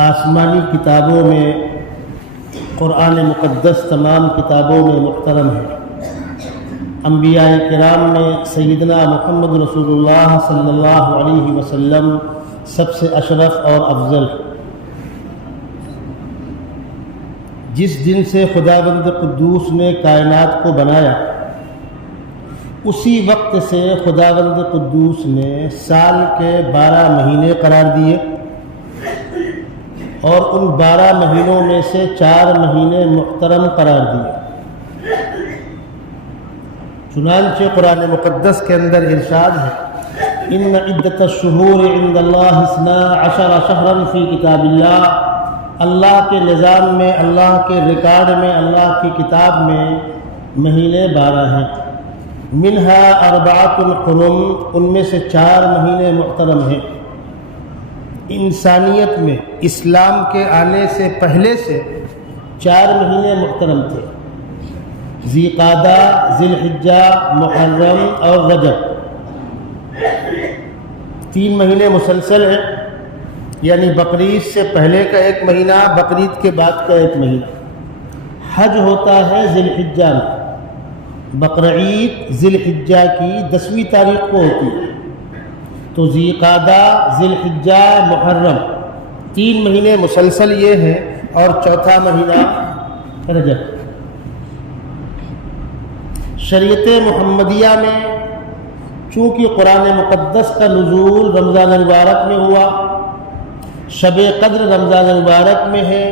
آسمانی کتابوں میں قرآن مقدس تمام کتابوں میں محترم ہے۔ انبیاء کرام میں سیدنا محمد رسول اللہ صلی اللہ علیہ وسلم سب سے اشرف اور افضل ہے۔ جس دن سے خداوند قدوس نے کائنات کو بنایا اسی وقت سے خداوند قدوس نے سال کے 12 مہینے قرار دیے اور ان 12 مہینوں میں سے 4 مہینے محترم قرار دیے۔ چنانچہ قرآن مقدس کے اندر ارشاد ہے ان عدت الشہور عند اللہ 12 شہرا فی کتاب اللہ، اللہ کے نظام میں، اللہ کے ریکارڈ میں، اللہ کی کتاب میں مہینے 12 ہیں۔ منہا 4 حرم، ان میں سے 4 مہینے محترم ہیں۔ انسانیت میں اسلام کے آنے سے پہلے سے 4 مہینے محترم تھے، ذی قعدہ، ذی الحجہ، محرم اور رجب۔ 3 مہینے مسلسل ہیں، یعنی بقرعید سے پہلے کا 1 مہینہ، بقرعید کے بعد کا 1 مہینہ۔ حج ہوتا ہے ذی الحجہ میں، بقرعید ذی الحجہ کی 10ویں تاریخ کو ہوتی ہے، تو ذی قعدہ، ذی الحجہ، محرم 3 مہینے مسلسل یہ ہیں، اور 4تھا مہینہ رجب۔ شریعت محمدیہ میں چونکہ قرآن مقدس کا نزول رمضان المبارک میں ہوا، شب قدر رمضان المبارک میں ہے،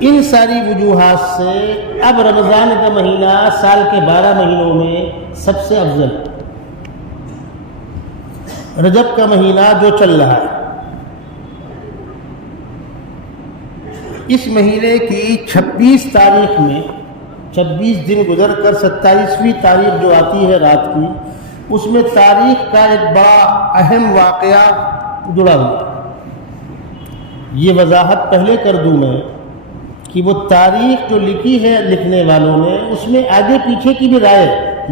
ان ساری وجوہات سے اب رمضان کا مہینہ سال کے 12 مہینوں میں سب سے افضل ہے۔ رجب کا مہینہ جو چل رہا ہے، اس مہینے کی 26 تاریخ میں 26 دن گزر کر 27ویں تاریخ جو آتی ہے رات کی، اس میں تاریخ کا ایک بڑا اہم واقعہ جڑا ہوا۔ یہ وضاحت پہلے کر دوں میں کہ وہ تاریخ جو لکھی ہے لکھنے والوں نے، اس میں آگے پیچھے کی بھی رائے،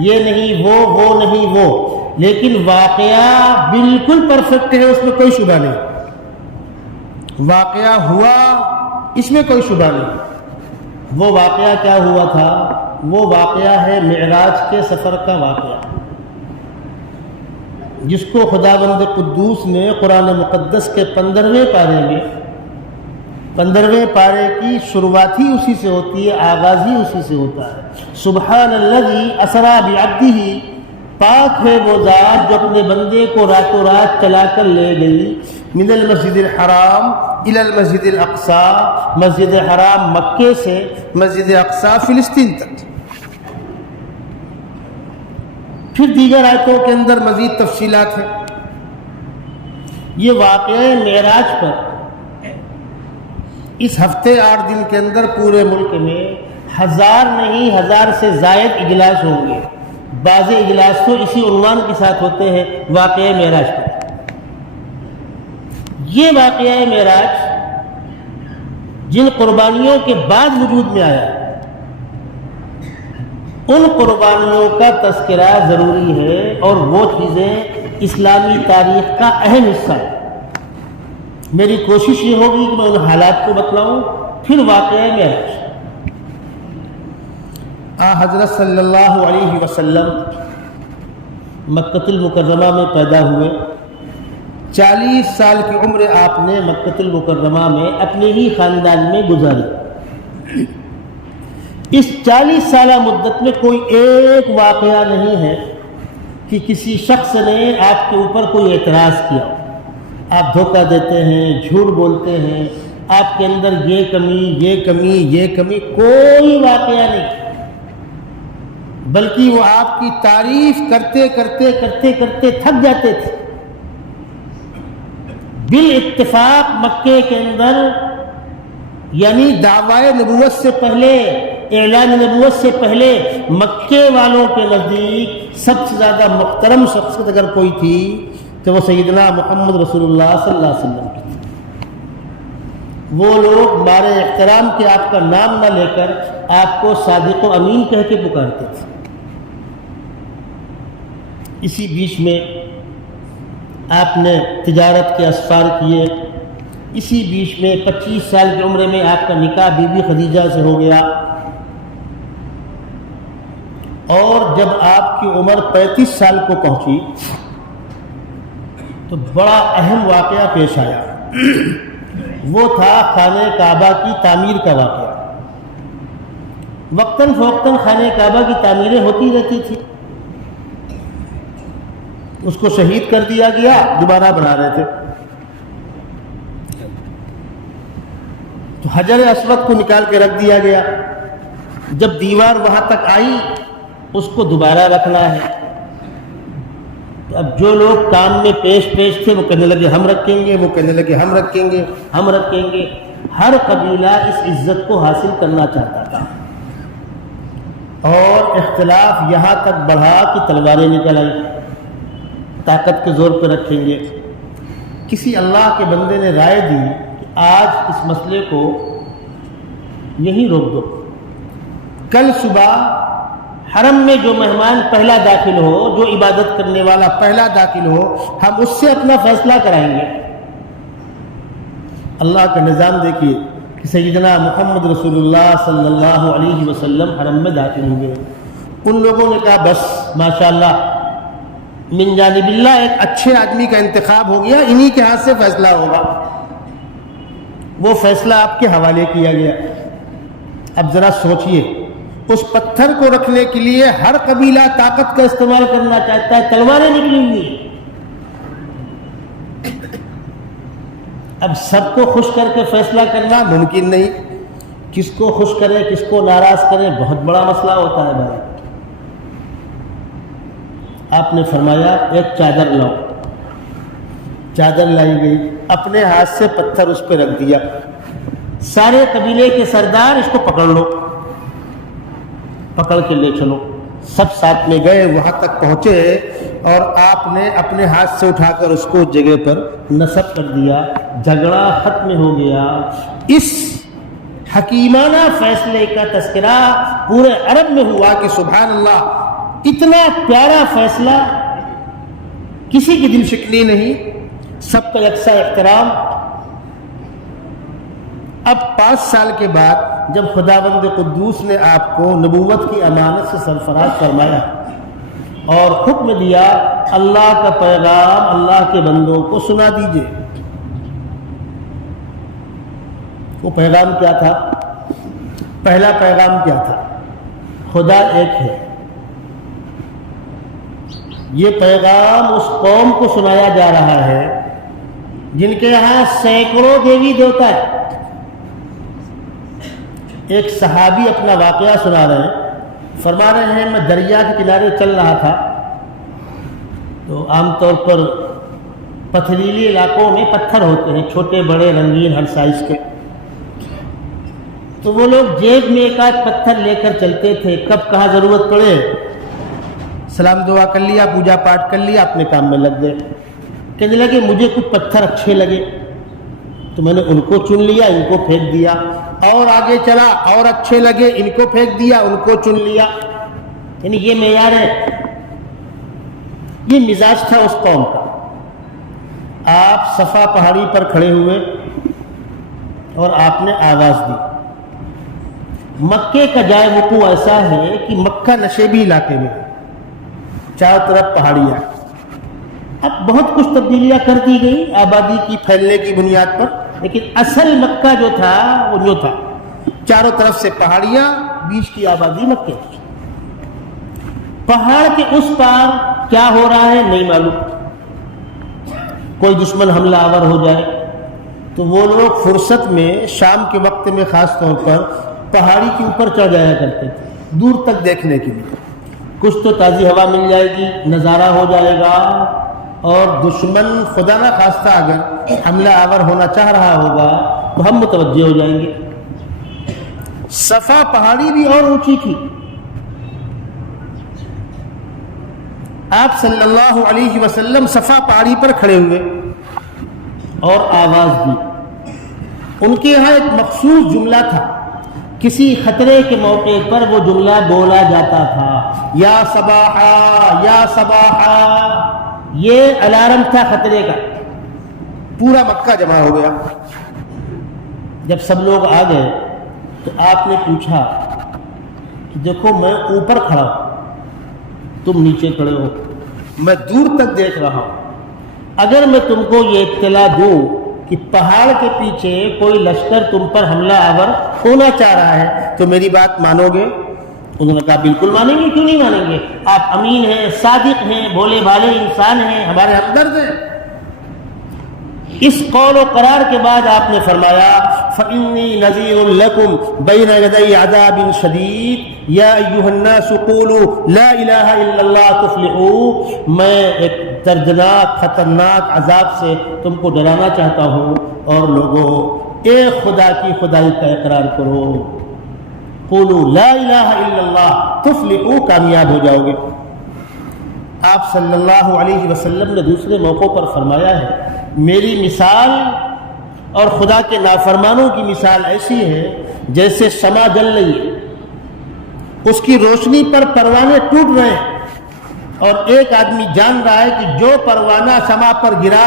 یہ نہیں وہ نہیں وہ، لیکن واقعہ بالکل پرفیکٹ ہے، اس میں کوئی شبہ نہیں۔ واقعہ ہوا، اس میں کوئی شبہ نہیں۔ وہ واقعہ کیا ہوا تھا؟ وہ واقعہ ہے معراج کے سفر کا واقعہ، جس کو خداوند قدوس نے قرآن مقدس کے 15ویں پارے میں، 15ویں پارے کی شروعات ہی اسی سے ہوتی ہے، آغاز ہی اسی سے ہوتا ہے۔ سبحان الذی اسریٰ بعبدہ، پاک ہے وہ ذات جو اپنے بندے کو راتوں رات چلا کر لے گئی، من المسجد الحرام الی المسجد الاقصی، مسجد حرام مکے سے مسجد اقصی فلسطین تک۔ پھر دیگر آیتوں کے اندر مزید تفصیلات ہیں۔ یہ واقعہ معراج پر اس ہفتے 8 دن کے اندر پورے ملک میں 1000 نہیں 1000 سے زائد اجلاس ہوں گے۔ بعض اجلاس تو اسی عنوان کے ساتھ ہوتے ہیں، واقعہ معراج پر۔ یہ واقعہ معراج جن قربانیوں کے بعد وجود میں آیا، ان قربانیوں کا تذکرہ ضروری ہے، اور وہ چیزیں اسلامی تاریخ کا اہم حصہ ہے۔ میری کوشش یہ ہوگی کہ میں ان حالات کو بتلاؤں، پھر واقعہ معراج۔ حضرت صلی اللہ علیہ وسلم مکہ المکرمہ میں پیدا ہوئے، 40 سال کی عمر آپ نے مکہ المکرمہ میں اپنے ہی خاندان میں گزاری۔ اس 40 سالہ مدت میں کوئی ایک واقعہ نہیں ہے کہ کسی شخص نے آپ کے اوپر کوئی اعتراض کیا۔ آپ دھوکہ دیتے ہیں، جھوٹ بولتے ہیں، آپ کے اندر یہ کمی، کوئی واقعہ نہیں، بلکہ وہ آپ کی تعریف کرتے تھک جاتے تھے۔ بالاتفاق مکے کے اندر، یعنی دعوی نبوت سے پہلے، اعلان نبوت سے پہلے، مکے والوں کے نزدیک سب سے زیادہ محترم شخصیت اگر کوئی تھی تو وہ سیدنا محمد رسول اللہ صلی اللہ علیہ وسلم کی تھی۔ وہ لوگ مارے احترام کے آپ کا نام نہ لے کر آپ کو صادق و امین کہہ کے پکارتے تھے۔ اسی بیچ میں آپ نے تجارت کے اسفار کیے، اسی بیچ میں 25 سال کی عمر میں آپ کا نکاح بی بی خدیجہ سے ہو گیا، اور جب آپ کی عمر 35 سال کو پہنچی تو بڑا اہم واقعہ پیش آیا، وہ تھا خانہ کعبہ کی تعمیر کا واقعہ۔ وقتاً فوقتاً خانہ کعبہ کی تعمیریں ہوتی رہتی تھی، اس کو شہید کر دیا گیا، دوبارہ بنا رہے تھے، تو حجر اسود کو نکال کے رکھ دیا گیا، جب دیوار وہاں تک آئی اس کو دوبارہ رکھنا ہے۔ تو اب جو لوگ کام میں پیش تھے وہ کہنے لگے ہم رکھیں گے، وہ کہنے لگے ہم رکھیں گے، ہم رکھیں گے۔ ہر قبیلہ اس عزت کو حاصل کرنا چاہتا تھا، اور اختلاف یہاں تک بڑھا کہ تلواریں نکل آئیں، طاقت کے زور پہ رکھیں گے۔ کسی اللہ کے بندے نے رائے دی کہ آج اس مسئلے کو یہیں روک دو، کل صبح حرم میں جو مہمان پہلا داخل ہو، جو عبادت کرنے والا پہلا داخل ہو، ہم اس سے اپنا فیصلہ کرائیں گے۔ اللہ کا نظام دیکھیے کہ سیدنا محمد رسول اللہ صلی اللہ علیہ وسلم حرم میں داخل ہوئے، ان لوگوں نے کہا بس ماشاءاللہ من جانب اللہ، ایک اچھے آدمی کا انتخاب ہو گیا، انہی کے ہاتھ سے فیصلہ ہوگا۔ وہ فیصلہ آپ کے حوالے کیا گیا۔ اب ذرا سوچئے، اس پتھر کو رکھنے کے لیے ہر قبیلہ طاقت کا استعمال کرنا چاہتا ہے، تلواریں نکلی ہوئی۔ اب سب کو خوش کر کے فیصلہ کرنا ممکن نہیں، کس کو خوش کرے کس کو ناراض کرے بہت بڑا مسئلہ ہوتا ہے بھائی۔ آپ نے فرمایا ایک چادر لاؤ، چادر لائی گئی، اپنے ہاتھ سے پتھر اس پہ رکھ دیا، سارے قبیلے کے سردار اس کو پکڑ لو، پکڑ کے لے چلو۔ سب ساتھ میں گئے، وہاں تک پہنچے، اور آپ نے اپنے ہاتھ سے اٹھا کر اس کو جگہ پر نصب کر دیا، جھگڑا ختم ہو گیا۔ اس حکیمانہ فیصلے کا تذکرہ پورے عرب میں ہوا کہ سبحان اللہ، اتنا پیارا فیصلہ، کسی کی دل شکنی نہیں، سب کا یکساں احترام۔ اب 5 سال کے بعد جب خداوند قدوس نے آپ کو نبوت کی امانت سے سرفراز فرمایا اور حکم دیا اللہ کا پیغام اللہ کے بندوں کو سنا دیجئے، وہ پیغام کیا تھا؟ پہلا پیغام کیا تھا؟ خدا ایک ہے۔ یہ پیغام اس قوم کو سنایا جا رہا ہے جن کے یہاں سینکڑوں دیوی دیوتا ہے۔ ایک صحابی اپنا واقعہ سنا رہے ہیں، فرما رہے ہیں میں دریا کے کنارے چل رہا تھا، تو عام طور پر پتھریلی علاقوں میں پتھر ہوتے ہیں، چھوٹے بڑے رنگین ہر سائز کے، تو وہ لوگ جیب میں ایک آدھ پتھر لے کر چلتے تھے، کب کہاں ضرورت پڑے سلام دعا کر لیا، پوجا پاٹ کر لیا، اپنے کام میں لگ گئے۔ کہنے لگے مجھے کچھ پتھر اچھے لگے تو میں نے ان کو چن لیا، ان کو پھینک دیا، اور آگے چلا، اور اچھے لگے، ان کو پھینک دیا، ان کو چن لیا۔ یعنی یہ معیار ہے، یہ مزاج تھا اس قوم کا۔ آپ صفا پہاڑی پر کھڑے ہوئے اور آپ نے آواز دی۔ مکے کا جائے وقوع ایسا ہے کہ مکہ نشیبی علاقے میں، چاروں طرف پہاڑیاں، اب بہت کچھ تبدیلیاں کر دی گئی آبادی کی پھیلنے کی بنیاد پر، لیکن اصل مکہ جو تھا وہ جو تھا، چاروں طرف سے پہاڑیاں، بیچ کی آبادی مکے کی۔ پہاڑ کے اس پار کیا ہو رہا ہے نہیں معلوم، کوئی دشمن حملہ آور ہو جائے تو وہ لوگ فرصت میں شام کے وقت میں خاص طور پر پہاڑی کے اوپر چڑھ جایا کرتے تھے دور تک دیکھنے کے لیے، کچھ تو تازی ہوا مل جائے گی، نظارہ ہو جائے گا، اور دشمن خدا نہ خواستہ اگر حملہ آور ہونا چاہ رہا ہوگا تو ہم متوجہ ہو جائیں گے۔ صفا پہاڑی بھی اور اونچی تھی۔ آپ صلی اللہ علیہ وسلم صفا پہاڑی پر کھڑے ہوئے اور آواز دی۔ ان کے یہاں ایک مخصوص جملہ تھا، کسی خطرے کے موقع پر وہ جملہ بولا جاتا تھا، یا صباحا یا صباحا، یہ الارم تھا خطرے کا۔ پورا مکہ جمع ہو گیا، جب سب لوگ آ گئے تو آپ نے پوچھا کہ دیکھو میں اوپر کھڑا ہوں، تم نیچے کھڑے ہو، میں دور تک دیکھ رہا ہوں، اگر میں تم کو یہ اطلاع دوں کہ پہاڑ کے پیچھے کوئی لشکر تم پر حملہ آور ہونا چاہ رہا ہے تو میری بات مانو گے؟ انہوں نے کہا بالکل مانیں گے، کیوں نہیں مانیں گے، آپ امین ہیں، صادق ہیں، بھولے بھالے انسان ہیں، ہمارے ہمدرد ہیں۔ اس قول و قرار کے بعد آپ نے فرمایا فَإِنِّي نَذِيرٌ لَكُمْ بَيْنَ يَدَيْ عَذَابٍ شَدِيدٍ يَا أَيُّهَا النَّاسُ قُولُوا لَا إِلَٰهَ إِلَّا اللَّهُ تُفْلِحُوا، میں ایک دردناک خطرناک عذاب سے تم کو ڈرانا چاہتا ہوں، اور لوگوں ایک خدا کی خدائی کا اقرار کرو، قولوا لا الہ الا اللہ تفلحوا، کامیاب ہو جاؤ گے۔ آپ صلی اللہ علیہ وسلم نے دوسرے موقعوں پر فرمایا ہے میری مثال اور خدا کے نافرمانوں کی مثال ایسی ہے جیسے شمع جل رہی ہے، اس کی روشنی پر پروانے ٹوٹ رہے ہیں، اور ایک آدمی جان رہا ہے کہ جو پروانہ شمع پر گرا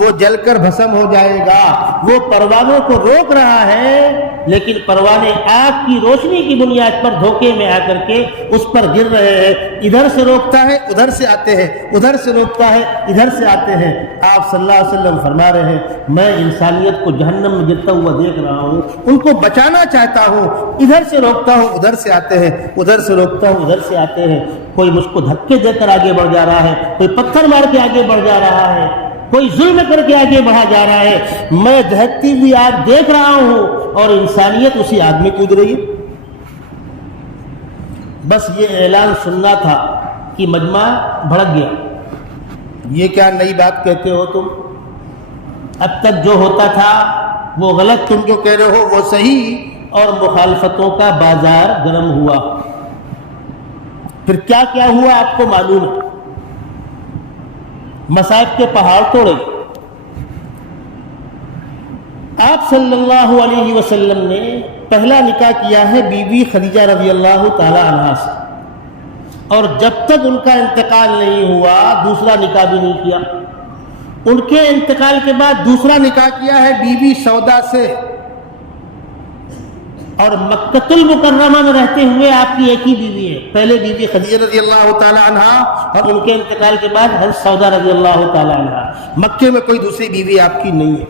وہ جل کر بھسم ہو جائے گا، وہ پروانوں کو روک رہا ہے لیکن پروانے آگ کی روشنی کی بنیاد پر دھوکے میں آ کر کے اس پر گر رہے ہیں، ادھر سے روکتا ہے ادھر سے آتے ہیں، ادھر سے روکتا ہے ادھر سے آتے ہیں۔ آپ صلی اللہ علیہ وسلم فرما رہے ہیں میں انسانیت کو جہنم میں گرتا ہوا دیکھ رہا ہوں، ان کو بچانا چاہتا ہوں، ادھر سے روکتا ہوں ادھر سے آتے ہیں، ادھر سے روکتا ہوں ادھر سے آتے ہیں، کوئی مجھ کو دھکے دے کر آگے بڑھ جا رہا ہے، کوئی پتھر مار کے آگے بڑھ جا رہا ہے، کوئی ظلم کر کے آگے بڑھا جا رہا ہے، میں دہکتی ہوئی آگ دیکھ رہا ہوں اور انسانیت اسی آگ میں کود رہی ہے۔ بس یہ اعلان سننا تھا کہ مجمع بھڑک گیا۔ یہ کیا نئی بات کہتے ہو تم؟ اب تک جو ہوتا تھا وہ غلط، تم جو کہہ رہے ہو وہ صحیح، اور مخالفتوں کا بازار گرم ہوا۔ پھر کیا کیا ہوا آپ کو معلوم ہے، مصائب کے پہاڑ توڑے۔ آپ صلی اللہ علیہ وسلم نے پہلا نکاح کیا ہے بیوی خدیجہ رضی اللہ تعالی عنہا سے، اور جب تک ان کا انتقال نہیں ہوا دوسرا نکاح بھی نہیں کیا۔ ان کے انتقال کے بعد دوسرا نکاح کیا ہے بیوی سودا سے، اور مکہ المکرمہ میں رہتے ہوئے آپ کی ایک ہی بیوی ہے، پہلے بیوی خدیجہ رضی اللہ تعالی عنہا، اور ان کے انتقال کے بعد حضرت سودا رضی اللہ تعالی عنہا۔ مکے میں کوئی دوسری بیوی آپ کی نہیں ہے۔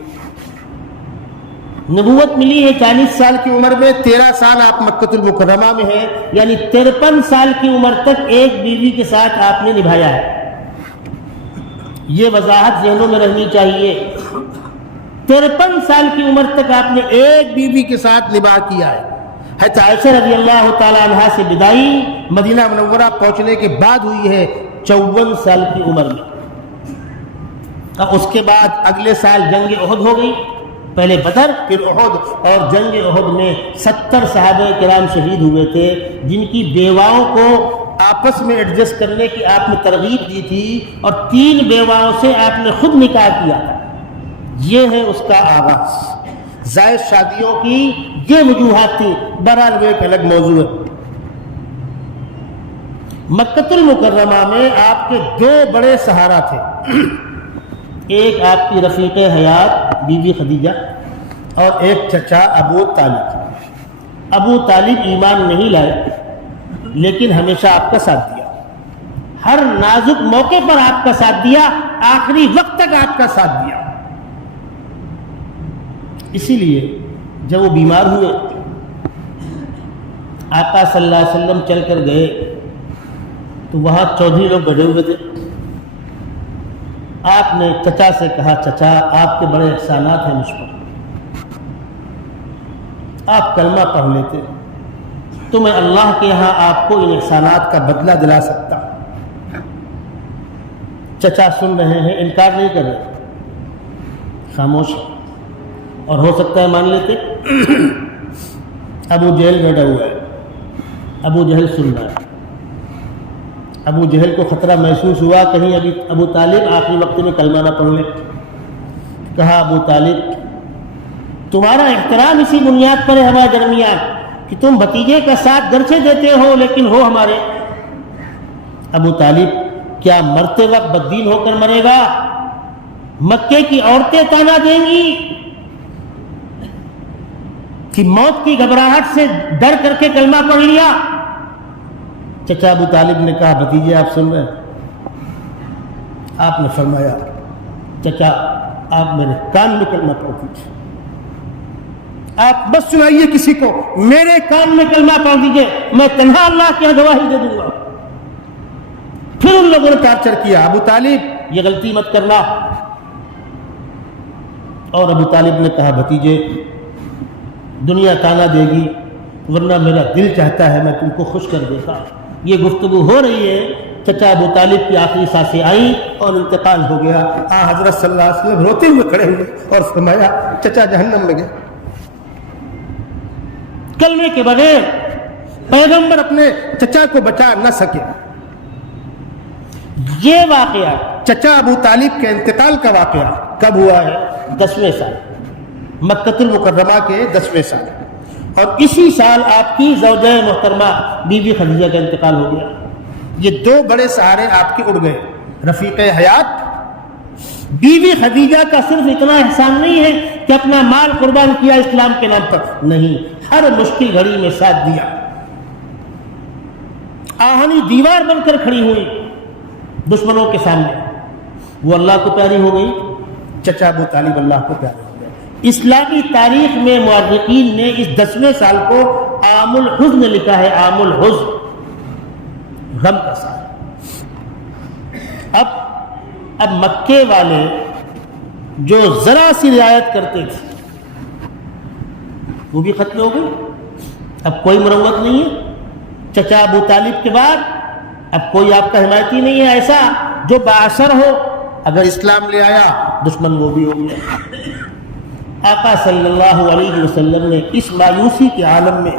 نبوت ملی ہے 40 سال کی عمر میں، 13 سال آپ مکہ المکرمہ میں ہیں، یعنی 53 سال کی عمر تک ایک بیوی کے ساتھ آپ نے نبھایا ہے۔ یہ وضاحت ذہنوں میں رہنی چاہیے، 53 سال کی عمر تک آپ نے ایک بیوی کے ساتھ نباہ کیا ہے۔ حضرت عائشہ رضی اللہ تعالی عنہا سے بدائی مدینہ منورہ پہنچنے کے بعد ہوئی ہے 54 سال کی عمر میں، اور اس کے بعد اگلے سال جنگ احد ہو گئی، پہلے بدر پھر احد، اور جنگ احد میں 70 صحابہ کرام شہید ہوئے تھے، جن کی بیواؤں کو آپس میں ایڈجسٹ کرنے کی آپ نے ترغیب دی تھی، اور 3 بیواؤں سے آپ نے خود نکاح کیا تھا۔ یہ ہے اس کا آغاز۔ زائد شادیوں کی یہ وجوہات تھی، بہرحال وہ ایک الگ موضوع ہے۔ مکہ المکرمہ میں آپ کے 2 بڑے سہارا تھے، ایک آپ کی رفیق حیات بیوی خدیجہ، اور ایک چچا ابو طالب۔ ابو طالب ایمان نہیں لائے لیکن ہمیشہ آپ کا ساتھ دیا، ہر نازک موقع پر آپ کا ساتھ دیا، آخری وقت تک آپ کا ساتھ دیا۔ اسی لیے جب وہ بیمار ہوئے، آقا صلی اللہ علیہ وسلم چل کر گئے تو وہاں چودھری لوگ بیٹھے ہوئے تھے۔ آپ نے چچا سے کہا چچا آپ کے بڑے احسانات ہیں مجھ پر، آپ کلمہ پڑھ لیتے تو میں اللہ کے یہاں آپ کو ان احسانات کا بدلہ دلا سکتا۔ چچا سن رہے ہیں، انکار نہیں کر رہے، خاموش، اور ہو سکتا ہے مان لیتے۔ ابو جہل بیٹھا ہوا ہے، ابو جہل سن رہا ہے۔ ابو جہل کو خطرہ محسوس ہوا کہیں ابھی ابو طالب آخری وقت میں کلمہ نہ پڑھ لے۔ کہا ابو طالب تمہارا احترام اسی بنیاد پر ہے ہمارے درمیان کہ تم بھتیجے کا ساتھ گرچہ دیتے ہو لیکن ہو ہمارے۔ ابو طالب کیا مرتے وقت بددین ہو کر مرے گا؟ مکے کی عورتیں تانا دیں گی، کہ موت کی گھبراہٹ سے ڈر کر کے کلمہ پڑھ لیا؟ چچا ابو طالب نے کہا بھتیجے آپ سن رہے ہیں؟ آپ نے فرمایا چچا آپ میرے کان میں کلمہ پڑھ دیجیے، آپ بس سنائیے کسی کو، میرے کان میں کلمہ پڑھ دیجیے، میں تنہا اللہ کی گواہی دے دوں گا۔ پھر ان لوگوں نے ٹارچر کیا، ابو طالب یہ غلطی مت کرنا، اور ابو طالب نے کہا بھتیجے دنیا تانا دے گی ورنہ میرا دل چاہتا ہے میں تم کو خوش کر دیتا۔ یہ گفتگو ہو رہی ہے، چچا ابو طالب کی آخری سانسیں آئیں اور انتقال ہو گیا۔ حضرت صلی اللہ علیہ وسلم روتے ہوئے کھڑے ہوئے اور فرمایا چچا جہنم میں گئے۔ کلمے کے بغیر پیغمبر اپنے چچا کو بچا نہ سکے۔ یہ واقعہ چچا ابو طالب کے انتقال کا واقعہ کب ہوا ہے؟ 10ویں سال، مکہ المکرمہ کے 10ویں سال، اور اسی سال آپ کی زوجہ محترمہ بی بی خدیجہ کا انتقال ہو گیا۔ یہ دو بڑے سہارے آپ کے اڑ گئے، رفیق حیات۔ بی بی خدیجہ کا صرف اتنا احسان نہیں ہے کہ اپنا مال قربان کیا اسلام کے نام پر، نہیں، ہر مشکل گھڑی میں ساتھ دیا، آہنی دیوار بن کر کھڑی ہوئی دشمنوں کے سامنے۔ وہ اللہ کو پیاری ہو گئی، چچا ابو طالب اللہ کو پیارے ہو گئے۔ اسلامی تاریخ میں مورخین نے اس 10ویں سال کو عام الحزن لکھا ہے، عام الحزن، غم کا سال۔ اب مکے والے جو ذرا سی رعایت کرتے تھے وہ بھی ختم ہو گئی، اب کوئی مروت نہیں ہے۔ چچا ابو طالب کے بعد اب کوئی آپ کا حمایتی نہیں ہے ایسا جو بااثر ہو، اگر اسلام لے آیا دشمن وہ بھی ہو گیا۔ آقا صلی اللہ علیہ وسلم نے اس مایوسی کے عالم میں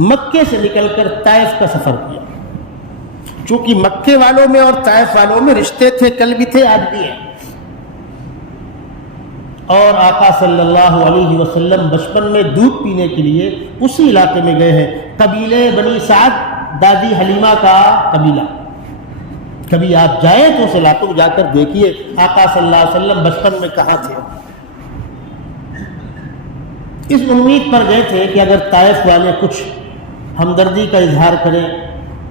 مکے سے نکل کر طائف کا سفر کیا۔ چونکہ مکے والوں میں اور طائف والوں میں رشتے تھے، کل بھی تھے آج بھی ہیں، اور آقا صلی اللہ علیہ وسلم بچپن میں دودھ پینے کے لیے اسی علاقے میں گئے ہیں۔ قبیلے بنی سعد، دادی حلیمہ کا قبیلہ، کبھی آپ جائیں تو اس علاقے کو جا کر دیکھیے آقا صلی اللہ علیہ وسلم بچپن میں کہاں تھے۔ اس امید پر گئے تھے کہ اگر طائف والے کچھ ہمدردی کا اظہار کریں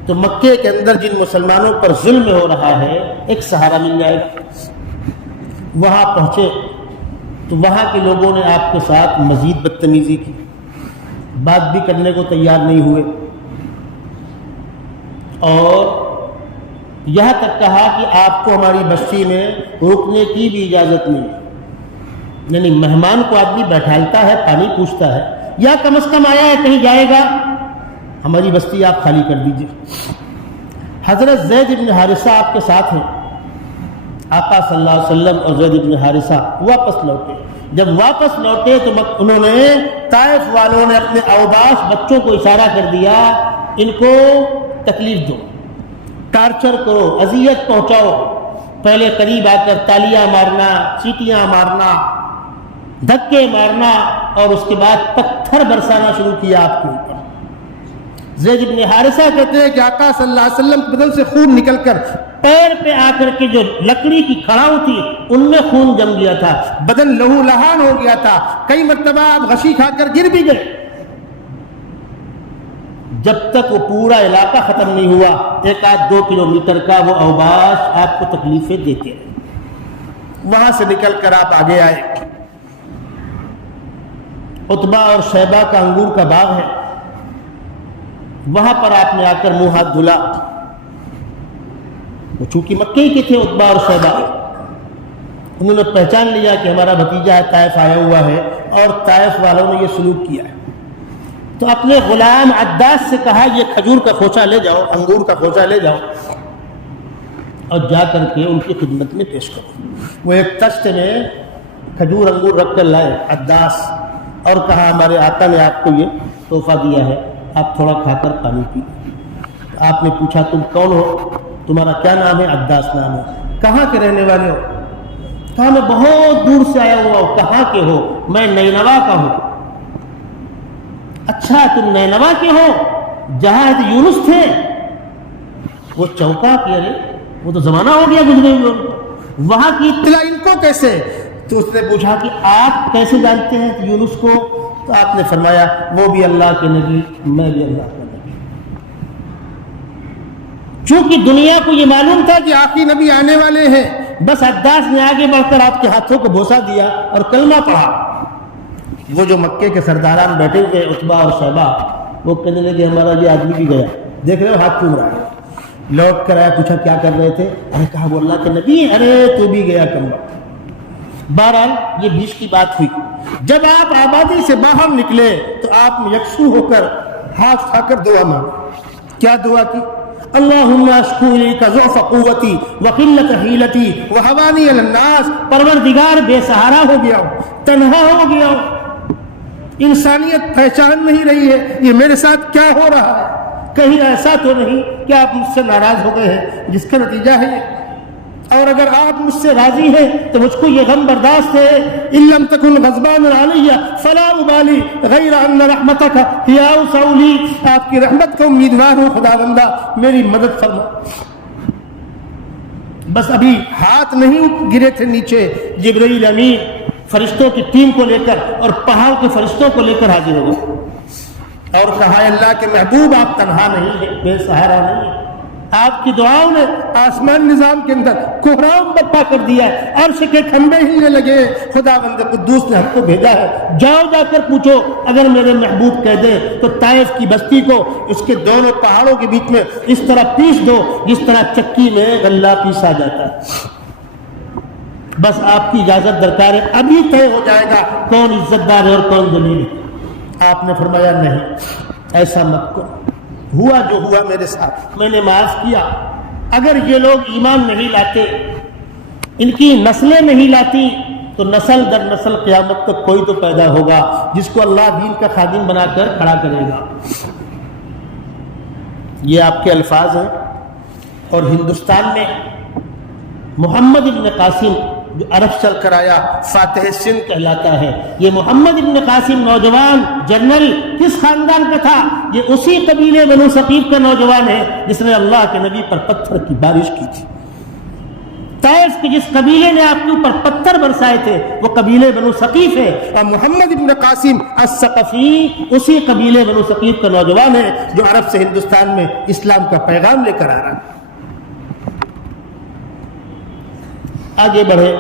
تو مکے کے اندر جن مسلمانوں پر ظلم ہو رہا ہے ایک سہارا مل جائے گا۔ وہاں پہنچے تو وہاں کے لوگوں نے آپ کے ساتھ مزید بدتمیزی کی، بات بھی کرنے کو تیار نہیں ہوئے، اور یہاں تک کہا کہ آپ کو ہماری بستی میں رکنے کی بھی اجازت نہیں، یعنی مہمان کو آدمی بیٹھالتا ہے، پانی پوچھتا ہے، یا کم از کم آیا ہے کہیں جائے گا، ہماری بستی آپ خالی کر دیجئے۔ حضرت زید بن حارثہ آپ کے ساتھ ہیں، آقا صلی اللہ علیہ وسلم اور زید بن حارثہ واپس لوٹے۔ جب واپس لوٹے تو انہوں نے، طائف والوں نے اپنے اوباش بچوں کو اشارہ کر دیا، ان کو تکلیف دو، ٹارچر کرو، اذیت پہنچاؤ، پہلے قریب آ کر تالیاں مارنا، چیٹیاں مارنا، دھکے مارنا، اور اس کے بعد پتھر برسانا شروع کیا آپ کے اوپر۔ زید بن حارثہ کہتے ہیں کہ آقا صلی اللہ علیہ وسلم کے بدن سے خون نکل کر پیر پہ آ کر کے جو لکڑی کی کھڑاؤں تھی ان میں خون جم گیا تھا، بدن لہو لہان ہو گیا تھا، کئی مرتبہ آپ غشی کھا کر گر بھی گئے۔ جب تک وہ پورا علاقہ ختم نہیں ہوا، 1-2 کلومیٹر کا وہ اوباش آپ کو تکلیفیں دیتے رہے۔ وہاں سے نکل کر آپ آگے آئے، عتبہ اور شیبہ کا انگور کا باغ ہے، وہاں پر آپ نے آ کر منہ ہاتھ دھلا۔ وہ چونکہ مکے ہی کے تھے عتبہ اور شیبہ، انہوں نے پہچان لیا کہ ہمارا بھتیجا ہے، طائف آیا ہوا ہے، اور طائف والوں نے یہ سلوک کیا ہے، تو اپنے غلام عداس سے کہا یہ کھجور کا کھوچا لے جاؤ، انگور کا کھوچا لے جاؤ، اور جا کر کے ان کی خدمت میں پیش کرو۔ وہ ایک تشت میں کھجور انگور رکھ کر لائے عداس، اور کہا ہمارے آقا نے آپ کو یہ تحفہ دیا ہے، آپ تھوڑا کھا کر پانی پی۔ آپ نے پوچھا تم کون ہو، تمہارا کیا نام ہے؟ عداس نام ہے۔ کہاں کے رہنے والے ہو؟ کہا میں بہت دور سے آیا ہوا ہوں۔ کہاں کے ہو؟ میں نینوا کا ہوں۔ اچھا تم نینوا کے ہو جہاں یونس تھے؟ وہ چوکا کہ ارے وہ تو زمانہ ہو گیا گزرے ہوئے، وہاں کی اطلاع ان کو کیسے؟ تو اس نے پوچھا کہ آپ کیسے جانتے ہیں یونس کو؟ تو آپ نے فرمایا وہ بھی اللہ کے نبی، میں بھی اللہ کا نبی۔ چونکہ دنیا کو یہ معلوم تھا کہ آخری نبی آنے والے ہیں، بس عداس نے آگے بڑھ کر آپ کے ہاتھوں کو بوسہ دیا اور کلمہ پڑھا۔ وہ جو مکے کے سرداران بیٹھے ہوئے عتبہ اور شیبہ، وہ کہنے لگے ہمارا یہ آدمی بھی گیا، دیکھ رہے ہو ہاتھ چوم رہا ہے۔ لوٹ کر آیا، پوچھا کیا کر رہے تھے؟ ارے کہا وہ اللہ کے نبی ہیں۔ ارے تو بھی گیا کلمہ۔ بہرحال یہ بیچ کی بات ہوئی۔ جب آپ آبادی سے باہر نکلے تو آپ نے یکسو ہو کر ہاتھ اٹھا کر دعا مانگی۔ کیا دعا کی؟ اللہم اشکو الیک ضعف قوتی وقلت حیلتی وہوانی علی الناس، پروردگار بے سہارا ہو گیا ہوں، تنہا ہو گیا ہوں، انسانیت پہچان نہیں رہی ہے، یہ میرے ساتھ کیا ہو رہا ہے؟ کہیں ایسا تو نہیں کہ آپ مجھ سے ناراض ہو گئے ہیں جس کا نتیجہ ہے یہ؟ اور اگر آپ مجھ سے راضی ہیں تو مجھ کو یہ غم برداشت ہے۔ ان لم تکن غضبان علی فلا ابالی غیر ان رحمتک ہی اوسع لی، آپ کی رحمت کا امیدوار ہوں خداوندہ، میری مدد فرما۔ بس ابھی ہاتھ نہیں گرے تھے نیچے، جبرائیل امین فرشتوں کی ٹیم کو لے کر اور پہاڑ کے فرشتوں کو لے کر حاضر ہو گئے اور کہا اللہ کے محبوب آپ تنہا نہیں ہیں، بے سہارا نہیں ہیں، آپ کی دعاؤں نے آسمان نظام کے اندر کوہرام برپا کر دیا ہے، عرش کے کھمبے ہلنے لگے، خداوند قدوس نے ہم کو بھیجا ہے، جاؤ جا کر پوچھو اگر میرے محبوب کہہ دے تو طائف کی بستی کو اس کے دونوں پہاڑوں کے بیچ میں اس طرح پیس دو جس طرح چکی میں غلہ پیسا جاتا ہے۔ بس آپ کی اجازت درکار ہے، ابھی طے ہو جائے گا کون عزت دار ہے اور کون ذلیل ہے۔ آپ نے فرمایا نہیں، ایسا مت کرو، ہوا جو ہوا میرے ساتھ میں نے معاف کیا۔ اگر یہ لوگ ایمان نہیں لاتے، ان کی نسلیں نہیں لاتی، تو نسل در نسل قیامت تک کوئی تو پیدا ہوگا جس کو اللہ دین کا خادم بنا کر کھڑا کرے گا۔ یہ آپ کے الفاظ ہیں۔ اور ہندوستان میں محمد ابن قاسم جو عرب چل کر آیا، فاتح سندھ کہلاتا ہے۔ یہ محمد ابن قاسم نوجوان جنرل کس خاندان کا تھا؟ یہ اسی قبیلے بنو ثقیف کا نوجوان ہے جس نے اللہ کے نبی پر پتھر کی بارش کی تھی۔ طائف کے جس قبیلے نے آپ کے اوپر پتھر برسائے تھے وہ قبیلے بنو ثقیف ہے، اور محمد ابن قاسم الثقفی اسی قبیلے بنو ثقیف کا نوجوان ہے جو عرب سے ہندوستان میں اسلام کا پیغام لے کر آ رہا ہے۔ آگے بڑھے،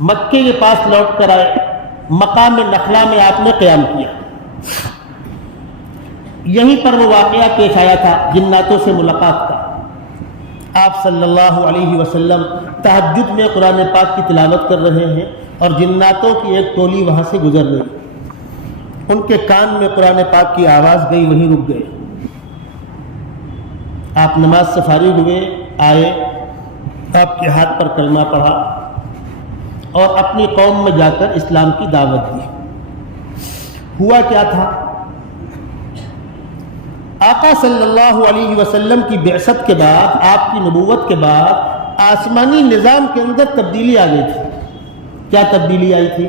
مکے کے پاس لوٹ کر آئے، مقام نخلا میں آپ نے قیام کیا۔ یہیں پر وہ واقعہ پیش آیا تھا جناتوں سے ملاقات کا۔ آپ صلی اللہ علیہ وسلم تہجد میں قرآن پاک کی تلاوت کر رہے ہیں اور جناتوں کی ایک ٹولی وہاں سے گزر رہی، ان کے کان میں قرآن پاک کی آواز گئی، وہیں رک گئے۔ آپ نماز سے فارغ ہوئے، آئے، آپ کے ہاتھ پر کلمہ پڑھا اور اپنی قوم میں جا کر اسلام کی دعوت دی۔ ہوا کیا تھا؟ آقا صلی اللہ علیہ وسلم کی بعثت کے بعد، آپ کی نبوت کے بعد آسمانی نظام کے اندر تبدیلی آ گئی تھی۔ کیا تبدیلی آئی تھی؟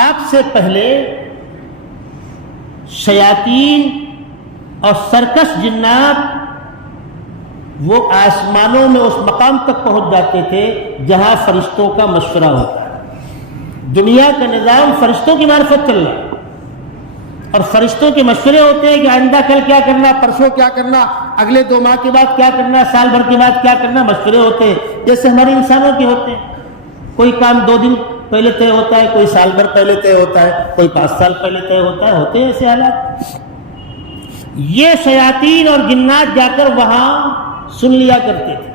آپ سے پہلے شیاطین اور سرکش جنات وہ آسمانوں میں اس مقام تک پہنچ جاتے تھے جہاں فرشتوں کا مشورہ ہوتا ہے۔ دنیا کا نظام فرشتوں کی معرفت چل رہا ہے اور فرشتوں کے مشورے ہوتے ہیں کہ آئندہ کل کیا کرنا، پرسوں کیا کرنا، اگلے 2 ماہ کے بعد کیا کرنا، سال بھر کے بعد کیا کرنا، مشورے ہوتے ہیں جیسے ہمارے انسانوں کے ہوتے ہیں۔ کوئی کام 2 دن پہلے طے ہوتا ہے، کوئی سال بھر پہلے طے ہوتا ہے، کوئی 5 سال پہلے طے ہوتا ہے، ہوتے ہیں ایسے حالات۔ یہ شیاطین اور جنات جا کر وہاں سن لیا کرتے تھے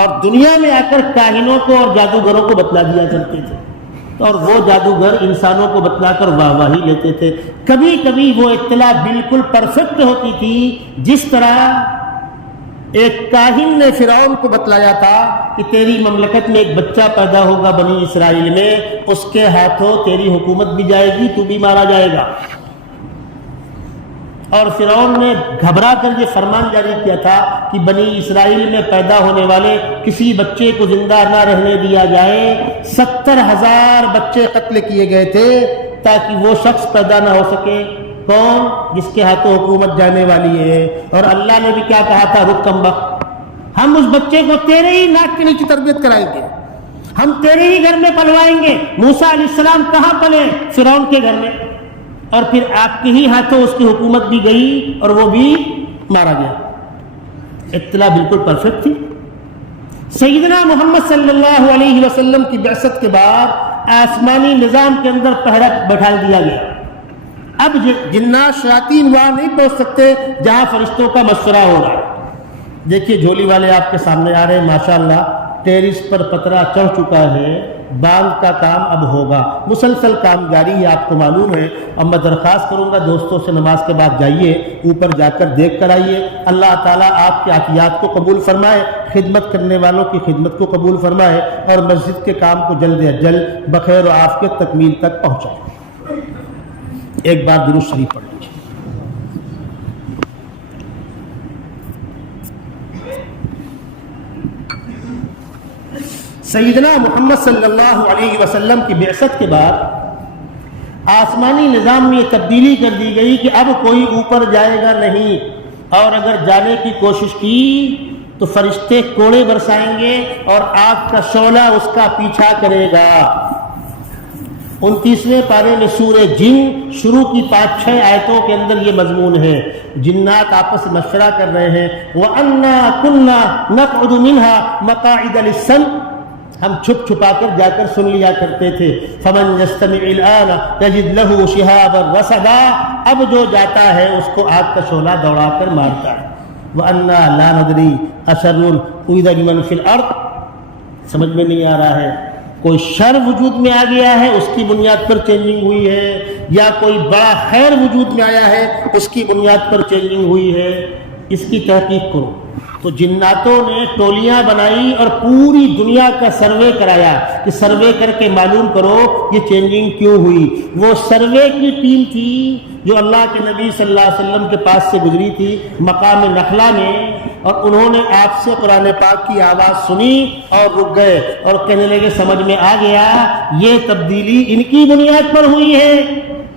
اور دنیا میں آ کر کاہنوں کو اور جادوگروں کو بتلا دیا کرتے تھے، اور وہ جادوگر انسانوں کو بتلا کر واہی لیتے تھے۔ کبھی کبھی وہ اطلاع بالکل پرفیکٹ ہوتی تھی، جس طرح ایک کاہن نے فرعون کو بتلایا تھا کہ تیری مملکت میں ایک بچہ پیدا ہوگا بنی اسرائیل میں، اس کے ہاتھوں تیری حکومت بھی جائے گی، تو بھی مارا جائے گا۔ اور فرعون نے گھبرا کر یہ فرمان جاری کیا تھا کہ بنی اسرائیل میں پیدا ہونے والے کسی بچے کو زندہ نہ رہنے دیا جائے۔ 70,000 بچے قتل کیے گئے تھے تاکہ وہ شخص پیدا نہ ہو سکے، کون؟ جس کے ہاتھوں حکومت جانے والی ہے۔ اور اللہ نے بھی کیا کہا تھا؟ رک کمبخت، ہم اس بچے کو تیرے ہی ناک کے نیچے تربیت کرائیں گے، ہم تیرے ہی گھر میں پلوائیں گے۔ موسیٰ علیہ السلام کہاں پلے؟ فرعون کے گھر میں۔ اور پھر آپ کے ہی ہاتھوں اس کی حکومت بھی گئی اور وہ بھی مارا گیا. اطلاع بالکل پرفیکٹ تھی. سیدنا محمد صلی اللہ علیہ وسلم کی بعثت کے بعد آسمانی نظام کے اندر پہرا بٹھا دیا گیا. اب جنات شیاطین وہاں نہیں پہنچ سکتے جہاں فرشتوں کا مشورہ ہو رہا ہے. دیکھیے جھولی والے آپ کے سامنے آ رہے ہیں ماشاءاللہ، ٹیرس پر پترا چڑھ چکا ہے، باندھ کا کام اب ہوگا، مسلسل کام جاری ہے، آپ کو معلوم ہے. اور میں درخواست کروں گا دوستوں سے نماز کے بعد جائیے، اوپر جا کر دیکھ کر آئیے. اللہ تعالیٰ آپ کے عطیات کو قبول فرمائے، خدمت کرنے والوں کی خدمت کو قبول فرمائے، اور مسجد کے کام کو جلد از جلد بخیر و عافیت تکمیل تک پہنچائے. ایک بار درود شریف پڑھ لیجیے. سیدنا محمد صلی اللہ علیہ وسلم کی بعثت کے بعد آسمانی نظام میں یہ تبدیلی کر دی گئی کہ اب کوئی اوپر جائے گا نہیں، اور اگر جانے کی کوشش کی تو فرشتے کوڑے برسائیں گے اور آگ کا شعلہ اس کا پیچھا کرے گا. 29ویں پارے میں سورہ جن شروع کی 5-6 آیتوں کے اندر یہ مضمون ہے. جنات آپس میں مشورہ کر رہے ہیں وَأَنَّا كُنَّا نَقْعُدُ مِنْهَا مَقَاعِدَ لِلسَّمْعِ، ہم چھپ چھپا کر جا کر سن لیا کرتے تھے. فَمَنْ يَسْتَمِعِ الْآنَ يَجِدْ لَهُ شِهَابًا رَصَدًا، اب جو جاتا ہے اس کو آگ کا شعلہ دوڑا کر مارتا ہے. وَأَنَّا لَا نَدْرِي أَشَرٌ أُرِيدَ بِمَنْ فِي الْأَرْضِ، سمجھ میں نہیں آ رہا ہے کوئی شر وجود میں آ گیا ہے اس کی بنیاد پر چینجنگ ہوئی ہے، یا کوئی بڑا خیر وجود میں آیا ہے اس کی بنیاد پر چینجنگ ہوئی ہے. اس کی تحقیق کرو. تو جناتوں نے ٹولیاں بنائی اور پوری دنیا کا سروے کرایا کہ سروے کر کے معلوم کرو یہ چینجنگ کیوں ہوئی. وہ سروے کی ٹیم تھی جو اللہ کے نبی صلی اللہ علیہ وسلم کے پاس سے گزری تھی مقام نخلا میں، اور انہوں نے آپ سے قرآن پاک کی آواز سنی اور رک گئے اور کہنے لگے سمجھ میں آ گیا یہ تبدیلی ان کی بنیاد پر ہوئی ہے.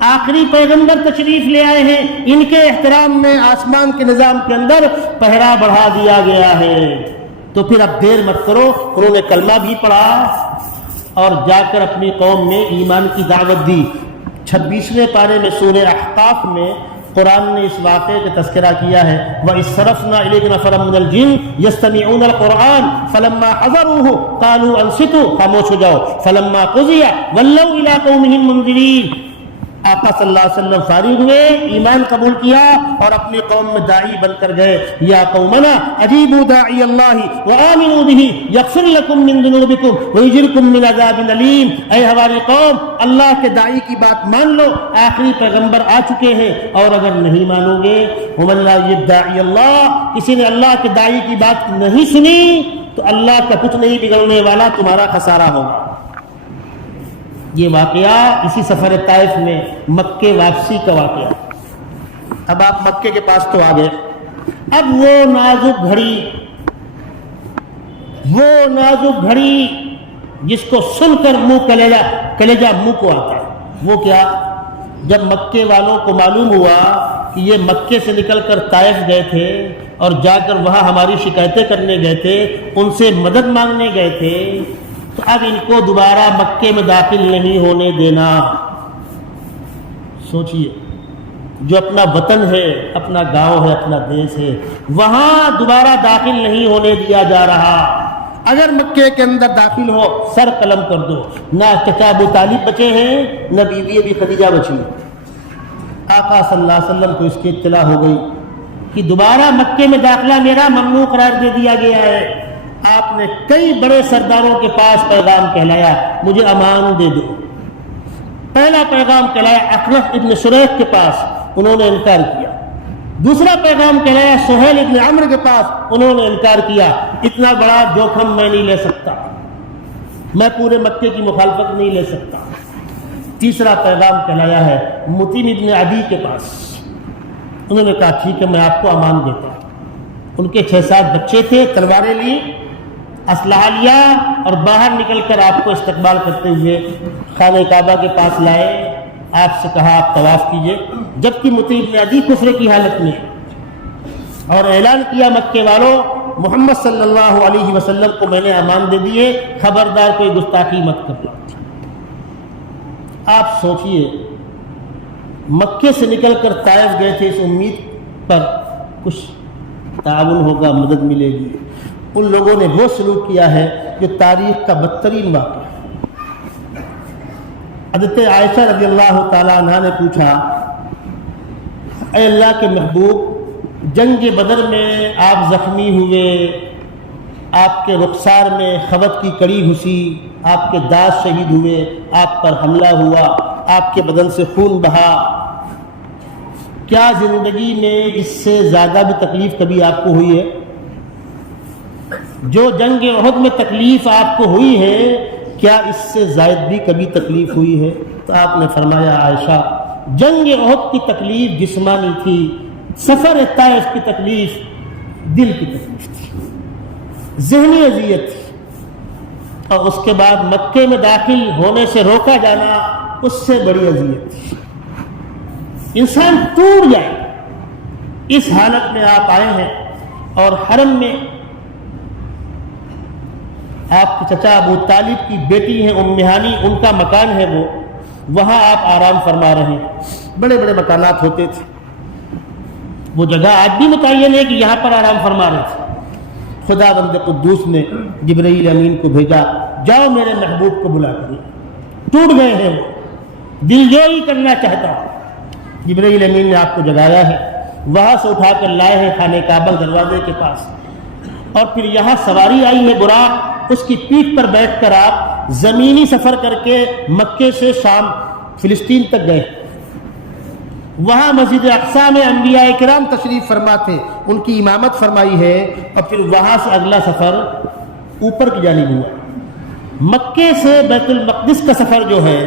آخری پیغمبر تشریف لے آئے ہیں، ان کے احترام میں آسمان کے نظام کے اندر پہرا بڑھا دیا گیا ہے. تو پھر اب دیر مت کرو. انہوں نے کلمہ بھی پڑھا اور جا کر اپنی قوم میں ایمان کی دعوت دی. 26ویں پارے میں سورہ احقاف میں قرآن نے اس واقعے کا تذکرہ کیا ہے. وَإِذْ صَرَفْنَا إِلَيْكَ نَفَرًا مِنَ الْجِنِّ يَسْتَمِعُونَ الْقُرْآنَ فَلَمَّا حَضَرُوهُ قَالُوا أَنصِتُوا، خاموش ہو جاؤ. فَلَمَّا قُضِيَ وَلَّوْا إِلَىٰ قَوْمِهِمْ مُنذِرِينَ، آقا صلی اللہ علیہ وسلم فارغ ہوئے، ایمان قبول کیا اور اپنی قوم میں داعی بن کر گئے. یا قومنا اجیبوا داعی اللہ وآمنوا بہ یغفر لکم من ذنوبکم ویجرکم من عذاب علیم. اے ہماری قوم، اللہ کے داعی کی بات مان لو، آخری پیغمبر آ چکے ہیں، اور اگر نہیں مانو گے ومن لا یجب داعی اللہ، کسی نے اللہ کے داعی کی بات نہیں سنی تو اللہ کا کچھ نہیں بگڑنے والا، تمہارا خسارہ ہوگا. یہ واقعہ اسی سفر طائف میں مکے واپسی کا واقعہ. اب آپ مکے کے پاس تو آ گئے. اب وہ نازک گھڑی جس کو سن کر منہ کلیجہ منہ کو آتا ہے، وہ کیا؟ جب مکے والوں کو معلوم ہوا کہ یہ مکے سے نکل کر طائف گئے تھے اور جا کر وہاں ہماری شکایتیں کرنے گئے تھے، ان سے مدد مانگنے گئے تھے، تو اب ان کو دوبارہ مکے میں داخل نہیں ہونے دینا. سوچئے، جو اپنا وطن ہے، اپنا گاؤں ہے، اپنا دیش ہے، وہاں دوبارہ داخل نہیں ہونے دیا جا رہا. اگر مکے کے اندر داخل ہو سر قلم کر دو. نہ چچا ابو طالب بچے ہیں، نہ بیوی ابی خدیجہ بچی. آقا صلی اللہ علیہ وسلم کو اس کی اطلاع ہو گئی کہ دوبارہ مکے میں داخلہ میرا ممنوع قرار دے دیا گیا ہے. آپ نے کئی بڑے سرداروں کے پاس پیغام کہلایا، مجھے امان دے دو. پہلا پیغام کہلایا اخنس ابن شریح کے پاس، انہوں نے انکار کیا. دوسرا پیغام کہلایا سہیل ابن عمرو کے پاس، انہوں نے انکار کیا. اتنا بڑا جوخم میں نہیں لے سکتا، میں پورے مکے کی مخالفت نہیں لے سکتا. تیسرا پیغام کہلایا ہے متیم ابن عدی کے پاس، انہوں نے کہا ٹھیک ہے میں آپ کو امان دیتا ہوں. ان کے 6-7 بچے تھے، تلواریں لی، اسلحہ لیا اور باہر نکل کر آپ کو استقبال کرتے ہوئے خانہ کعبہ کے پاس لائے. آپ سے کہا آپ طواف کیجئے، جبکہ متیم ابن عدی کفر کی حالت میں، اور اعلان کیا مکے والوں محمد صلی اللہ علیہ وسلم کو میں نے امان دے دیے، خبردار کوئی گستاخی مت کرنا. آپ سوچئے مکے سے نکل کر طائف گئے تھے اس امید پر کچھ تعاون ہوگا، مدد ملے گی، ان لوگوں نے وہ سلوک کیا ہے جو تاریخ کا بدترین واقعہ ہے۔ حضرت عائشہ رضی اللہ تعالیٰ عنہ نے پوچھا، اے اللہ کے محبوب، جنگ بدر میں آپ زخمی ہوئے، آپ کے رخسار میں خبط کی کڑی گھسی، آپ کے داس شہید ہوئے، آپ پر حملہ ہوا، آپ کے بدن سے خون بہا، کیا زندگی میں اس سے زیادہ بھی تکلیف کبھی آپ کو ہوئی ہے؟ جو جنگ احد میں تکلیف آپ کو ہوئی ہے، کیا اس سے زائد بھی کبھی تکلیف ہوئی ہے؟ تو آپ نے فرمایا، عائشہ، جنگ احد کی تکلیف جسمانی تھی، سفر طائف کی تکلیف دل کی تکلیف تھی، ذہنی اذیت تھی، اور اس کے بعد مکے میں داخل ہونے سے روکا جانا اس سے بڑی اذیت تھی۔ انسان ٹوٹ جائے، اس حالت میں آپ آئے ہیں، اور حرم میں آپ کے چچا ابو طالب کی بیٹی ہیں ام ہانی، ان کا مکان ہے وہ، وہاں آپ آرام فرما رہے ہیں۔ بڑے بڑے مکانات ہوتے تھے، وہ جگہ آج بھی متعین ہے کہ یہاں پر آرام فرما رہے تھے۔ خدا بند قدوس نے جبرائیل امین کو بھیجا، جاؤ میرے محبوب کو بلا کر، ٹوٹ گئے ہیں وہ، دل جوئی کرنا چاہتا ہوں۔ جبرائیل امین نے آپ کو جگایا ہے، وہاں سے اٹھا کر لائے ہیں خانہ کعبہ دروازے کے پاس، اور پھر یہاں سواری آئی ہے براق، اس کی پیٹھ پر بیٹھ کر آپ زمینی سفر کر کے مکے سے شام فلسطین تک گئے۔ وہاں مسجد اقصی میں انبیاء کرام تشریف فرما تھے، ان کی امامت فرمائی ہے، اور پھر وہاں سے اگلا سفر اوپر کی جانب ہوا۔ مکے سے بیت المقدس کا سفر جو ہے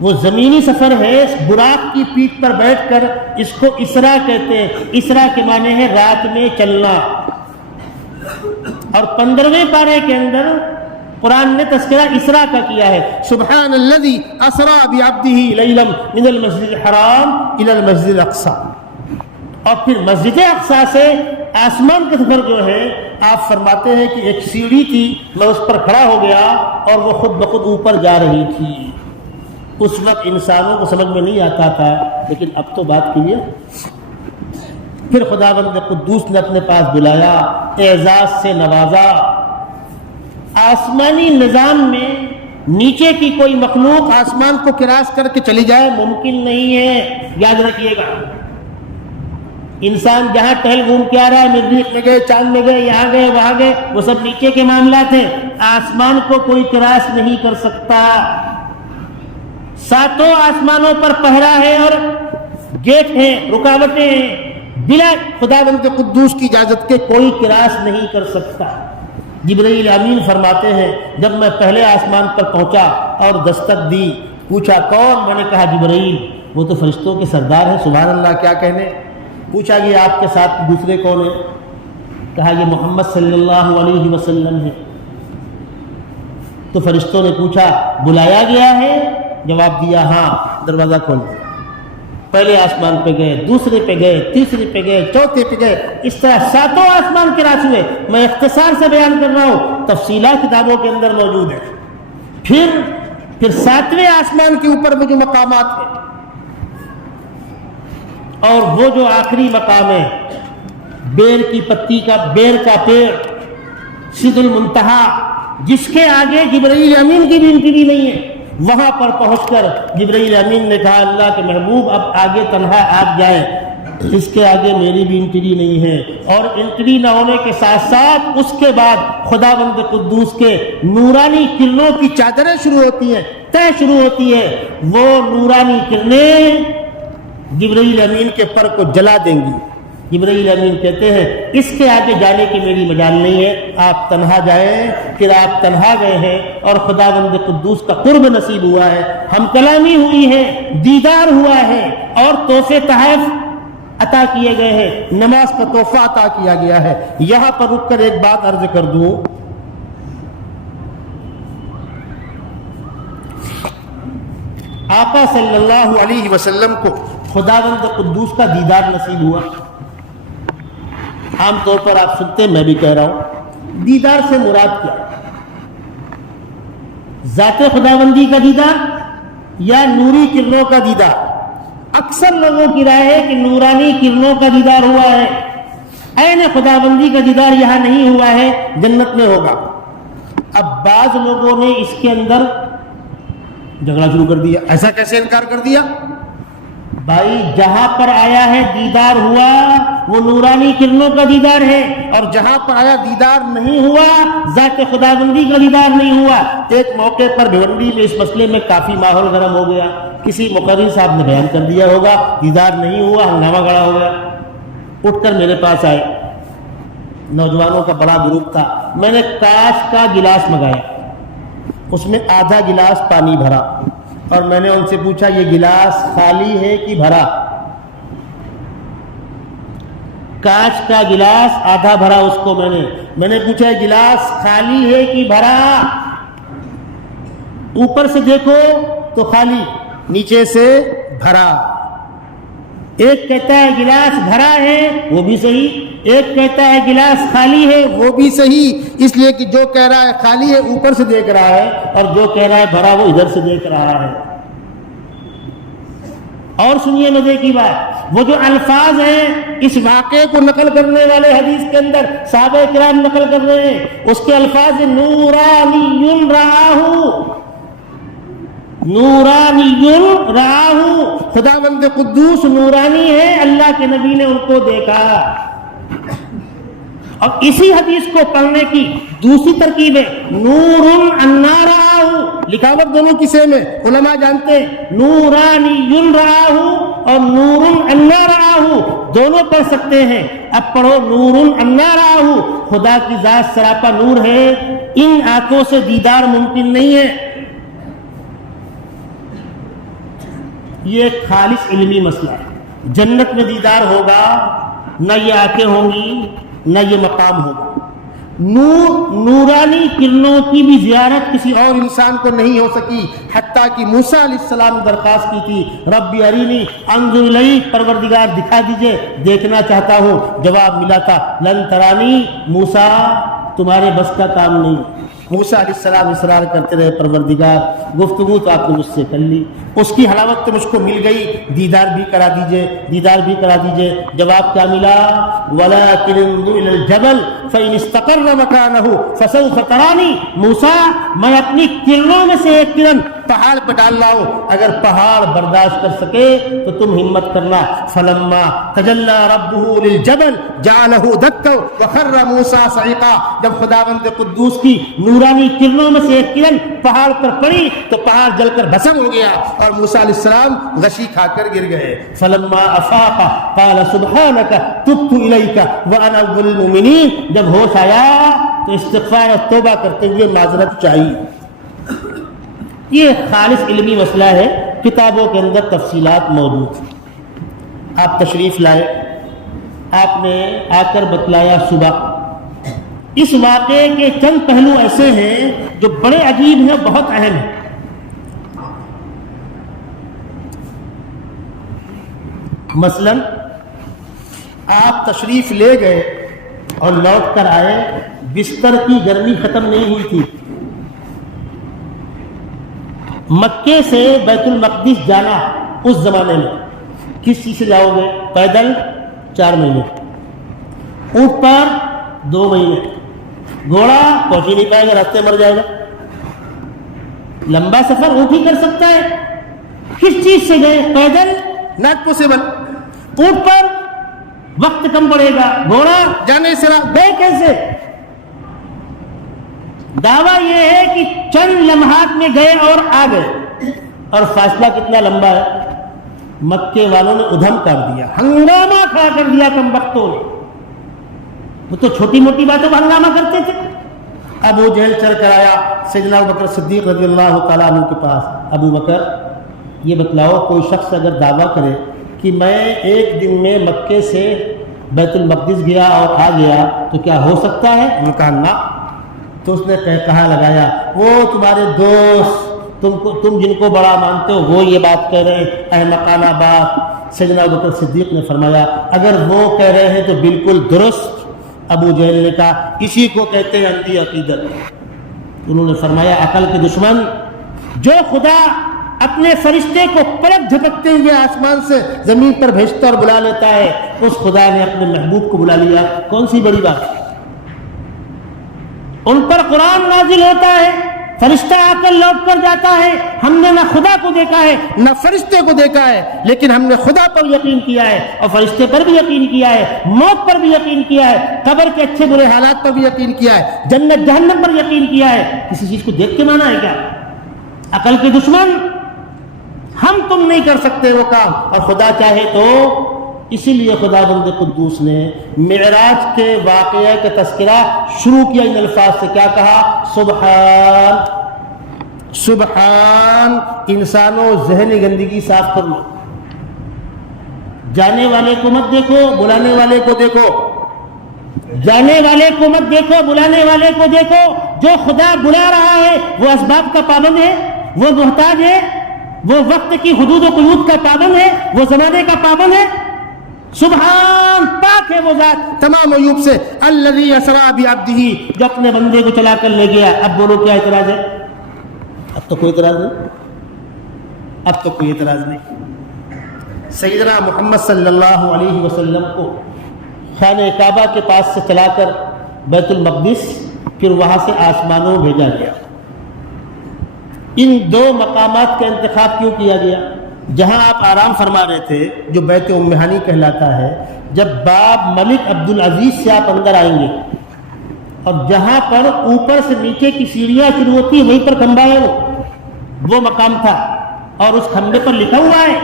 وہ زمینی سفر ہے، براق کی پیٹھ پر بیٹھ کر، اس کو اسرا کہتے ہیں۔ اسرا کے معنی ہے رات میں چلنا، اور 15ویں پارے کے اندر قرآن نے تذکرہ اسرا کا کیا ہے، سبحان الذی اسرا بعبدہ لیلا من المسجد الحرام الی المسجد الاقصی، اور پھر مسجد اقصی سے آسمان کا سفر جو ہے، آپ فرماتے ہیں کہ ایک سیڑھی تھی، میں اس پر کھڑا ہو گیا اور وہ خود بخود اوپر جا رہی تھی۔ اس وقت انسانوں کو سمجھ میں نہیں آتا تھا، لیکن اب تو بات کلیئر۔ پھر خداوند قدوس نے اپنے پاس بلایا، اعزاز سے نوازا۔ آسمانی نظام میں نیچے کی کوئی مخلوق آسمان کو کراس کر کے چلی جائے ممکن نہیں ہے، یاد رکھیے گا۔ انسان جہاں ٹہل گھوم کے آ رہا ہے، مریخ میں گئے، چاند میں گئے، یہاں گئے، وہاں گئے، وہ سب نیچے کے معاملات ہیں، آسمان کو کوئی کراس نہیں کر سکتا۔ ساتوں آسمانوں پر پہرا ہے اور گیٹ ہیں، رکاوٹیں ہیں، بلا خداوند قدوس کی اجازت کے کوئی کراس نہیں کر سکتا۔ جبرائیل امین فرماتے ہیں، جب میں پہلے آسمان پر پہنچا اور دستک دی، پوچھا کون؟ میں نے کہا جبرائیل، وہ تو فرشتوں کے سردار ہیں، سبحان اللہ، کیا کہنے۔ پوچھا کہ آپ کے ساتھ دوسرے کون ہیں؟ کہا یہ محمد صلی اللہ علیہ وسلم ہے۔ تو فرشتوں نے پوچھا بلایا گیا ہے؟ جواب دیا ہاں۔ دروازہ کھول دیا، پہلے آسمان پہ گئے، دوسرے پہ گئے، تیسرے پہ گئے، چوتھے پہ گئے، اس طرح ساتوں آسمان کے راس ہوئے۔ میں اختصار سے بیان کر رہا ہوں، تفصیلات کتابوں کے اندر موجود ہے۔ پھر 7ویں آسمان کے اوپر وہ جو مقامات ہیں، اور وہ جو آخری مقام ہے، بیر کی پتی کا، بیر کا پیڑ، سدر المنتہا، جس کے آگے جبرائیل امین کی بھی انٹری نہیں ہے، وہاں پر پہنچ کر جبرائیل امین نے کہا اللہ کے محبوب اب آگے تنہا آپ جائیں، اس کے آگے میری بھی انٹری نہیں ہے۔ اور انٹری نہ ہونے کے ساتھ ساتھ اس کے بعد خداوند قدوس کے نورانی کرنوں کی چادریں شروع ہوتی ہیں، طے شروع ہوتی ہے، وہ نورانی کرنیں جبرائیل امین کے پر کو جلا دیں گی۔ جبرائیل امین کہتے ہیں اس کے آگے جانے کی میری مجال نہیں ہے، آپ تنہا جائیں۔ پھر آپ تنہا گئے ہیں اور خداوند قدوس کا قرب نصیب ہوا ہے، ہم کلامی ہوئی ہے، دیدار ہوا ہے، اور تحفے تحائف عطا کیے گئے ہیں، نماز کا تحفہ عطا کیا گیا ہے۔ یہاں پر رک کر ایک بات عرض کر دوں، آقا صلی اللہ علیہ وسلم کو خداوند قدوس کا دیدار نصیب ہوا۔ عام طور پر آپ سنتے ہیں، میں بھی کہہ رہا ہوں، دیدار سے مراد کیا؟ ذات خداوندی کا دیدار یا نوری کرنوں کا دیدار؟ اکثر لوگوں کی رائے ہے کہ نورانی کرنوں کا دیدار ہوا ہے، عین خداوندی کا دیدار یہاں نہیں ہوا ہے، جنت میں ہوگا۔ اب بعض لوگوں نے اس کے اندر جھگڑا شروع کر دیا، ایسا کیسے انکار کر دیا؟ بھائی جہاں پر آیا ہے دیدار ہوا وہ نورانی کرنوں کا دیدار ہے، اور جہاں پر آیا دیدار نہیں ہوا ذات خداوندی کا دیدار نہیں ہوا۔ ایک موقع پر بھیونڈی میں اس مسئلے میں کافی ماحول گرم ہو گیا، کسی مقرری صاحب نے بیان کر دیا ہوگا دیدار نہیں ہوا، ہنگامہ گڑا ہو گیا۔ اٹھ کر میرے پاس آئے، نوجوانوں کا بڑا گروپ تھا، میں نے کاچ کا گلاس منگایا، اس میں آدھا گلاس پانی بھرا، اور میں نے ان سے پوچھا یہ گلاس خالی ہے کہ بھرا؟ کانچ کا گلاس آدھا بھرا، اس کو میں نے پوچھا یہ گلاس خالی ہے کہ بھرا؟ اوپر سے دیکھو تو خالی، نیچے سے بھرا۔ ایک کہتا ہے گلاس بھرا ہے، وہ بھی صحیح، ایک کہتا ہے گلاس خالی ہے، وہ بھی صحیح، اس لیے کہ جو کہہ رہا ہے خالی ہے اوپر سے دیکھ رہا ہے، اور جو کہہ رہا ہے بھرا وہ ادھر سے دیکھ رہا ہے۔ اور سنیے مزے کی بات، وہ جو الفاظ ہیں اس واقعے کو نقل کرنے والے حدیث کے اندر صحابہ کرام نقل کر رہے ہیں، اس کے الفاظ نورانی رآہ، نورانی رآہ، خداوند قدوس نورانی ہے، اللہ کے نبی نے ان کو دیکھا۔ اور اسی حدیث کو پڑھنے کی دوسری ترکیب ہے نور انا رآہ، لکھاوٹ دونوں کی سیم ہے، علماء جانتے ہیں نورانی رآہ اور نور انا رآہ دونوں پڑھ سکتے ہیں۔ اب پڑھو نور انا رآہ، خدا کی ذات سراپا نور ہے، ان آنکھوں سے دیدار ممکن نہیں ہے۔ یہ ایک خالص علمی مسئلہ ہے، جنت میں دیدار ہوگا، نہ یہ آنکھیں ہوں گی نہ یہ مقام ہوگا۔ نورانی کرنوں کی بھی زیارت کسی اور انسان کو نہیں ہو سکی، حتیٰ کہ موسیٰ علیہ السلام درخواست کی تھی ربی ارینی انظر الیک، پروردگار دکھا دیجئے، دیکھنا چاہتا ہوں۔ جواب ملا تھا لن ترانی، موسیٰ تمہارے بس کا کام نہیں۔ موسیٰ علیہ السلام اصرار کرتے رہے پروردگار گفتگو تو آپ نے مجھ سے کر لی، اس کی حلاوت تو مجھ کو مل گئی، دیدار بھی کرا دیجئے، دیدار بھی کرا دیجئے۔ جواب کیا ملا؟ وَلَٰكِنِ انظُرْ إِلَى الْجَبَلِ فَإِنِ اسْتَقَرَّ مَكَانَهُ فَسَوْفَ تَرَانِي، موسیٰ میں اپنی کرنوں میں سے ایک کرن پہاڑ پہ ڈال رہا ہوں، اگر پہاڑ برداشت کر سکے تو تم ہمت کرنا۔ فلما تجلی ربہ للجبل جعلہ دکا وخر موسیٰ صعقا، جب خداوند قدوس کی نورانی کرنوں میں سے ایک کرن پہاڑ پر پڑی تو پہاڑ جل کر بھسم ہو گیا اور موسیٰ علیہ السلام غشی کھا کر گر گئے۔ فلما افاق قال سبحانک تبت الیک وانا اول المؤمنین، جب ہوش آیا تو استغفار اور توبہ کرتے ہوئے معذرت چاہیے۔ یہ خالص علمی مسئلہ ہے، کتابوں کے اندر تفصیلات موجود ہیں۔ آپ تشریف لائے، آپ نے آ کر بتلایا صبح۔ اس واقعے کے چند پہلو ایسے ہیں جو بڑے عجیب ہیں، بہت اہم ہیں۔ مثلا آپ تشریف لے گئے اور لوٹ کر آئے، بستر کی گرمی ختم نہیں ہوئی تھی۔ مکے سے بیت المقدس جانا اس زمانے میں کس چیز سے جاؤ گے؟ پیدل 4 مہینے، اونٹ پر 2 مہینے، گھوڑا پہنچ ہی نہیں پائے گا، راستے مر جائے گا۔ لمبا سفر اونٹ ہی کر سکتا ہے۔ کس چیز سے گئے؟ پیدل، ناٹ پوسیبل۔ اونٹ پر وقت کم پڑے گا، گھوڑا جانے سے گئے کیسے؟ دعویٰ یہ ہے کہ چند لمحات میں گئے اور آ گئے، اور فاصلہ کتنا لمبا ہے۔ مکے والوں نے ادھم کر دیا، ہنگامہ کھڑا کر دیا کم وقتوں نے۔ وہ تو چھوٹی موٹی باتوں پر ہنگامہ کرتے تھے۔ ابو جہل چل کر آیا سیدنا ابوبکر صدیق رضی اللہ تعالیٰ عنہ کے پاس، ابو بکر یہ بتلاؤ کوئی شخص اگر دعویٰ کرے کہ میں ایک دن میں مکے سے بیت المقدس گیا اور آ گیا تو کیا ہو سکتا ہے؟ انہوں نے کہا نہ۔ تو اس نے کہا لگایا وہ تمہارے دوست تم جن کو بڑا مانتے ہو وہ یہ بات کہہ رہے ہیں، احمقانہ بات۔ سیدنا ابوبکر صدیق نے فرمایا اگر وہ کہہ رہے ہیں تو بالکل درست۔ ابو جہل نے کہا اسی کو کہتے ہیں اندھی عقیدت۔ انہوں نے فرمایا عقل کے دشمن، جو خدا اپنے فرشتے کو پلک جھپکتے ہوئے آسمان سے زمین پر بھیجتا اور بلا لیتا ہے، اس خدا نے اپنے محبوب کو بلا لیا، کون سی بڑی بات؟ ان پر قرآن نازل ہوتا ہے، فرشتہ آ کر لوٹ کر جاتا ہے، ہم نے نہ خدا کو دیکھا ہے نہ فرشتے کو دیکھا ہے، لیکن ہم نے خدا پر یقین کیا ہے اور فرشتے پر بھی یقین کیا ہے، موت پر بھی یقین کیا ہے، قبر کے اچھے برے حالات پر بھی یقین کیا ہے، جنت جہنم پر یقین کیا ہے۔ کسی چیز کو دیکھ کے مانا ہے کیا؟ عقل کے دشمن، ہم تم نہیں کر سکتے وہ کام، اور خدا چاہے تو۔ اسی لیے خدا بند قدوس نے معراج کے واقعہ کا تذکرہ شروع کیا ان الفاظ سے، کیا کہا؟ سبحان سبحان، انسانوں ذہنی گندگی صاف کر لو، جانے والے کو مت دیکھو، بلانے والے کو دیکھو، جانے والے کو مت دیکھو، بلانے والے کو دیکھو۔ جو خدا بلا رہا ہے وہ اسباب کا پابند ہے، وہ محتاج ہے، وہ وقت کی حدود و قیود کا پابند ہے، وہ زمانے کا پابند ہے۔ سبحان، پاک ہے وہ ذات تمام عیوب سے۔ الذی اسری بعبدہ، جو اپنے بندے کو چلا کر لے گیا۔ اب بولو کیا اعتراض ہے؟ اب تو کوئی اعتراض نہیں، اب تو کوئی اعتراض نہیں۔ سیدنا محمد صلی اللہ علیہ وسلم کو خانہ کعبہ کے پاس سے چلا کر بیت المقدس، پھر وہاں سے آسمانوں بھیجا گیا۔ ان دو مقامات کا انتخاب کیوں کیا گیا؟ جہاں آپ آرام فرما رہے تھے، جو بیت ام ہانی کہلاتا ہے، جب باب ملک عبد العزیز سے آپ اندر آئیں گے اور جہاں پر اوپر سے نیچے کی سیڑھیاں شروع ہوتی ہیں وہیں پر کھمبا ہے، وہ مقام تھا، اور اس کھمبے پر لکھا ہوا ہے،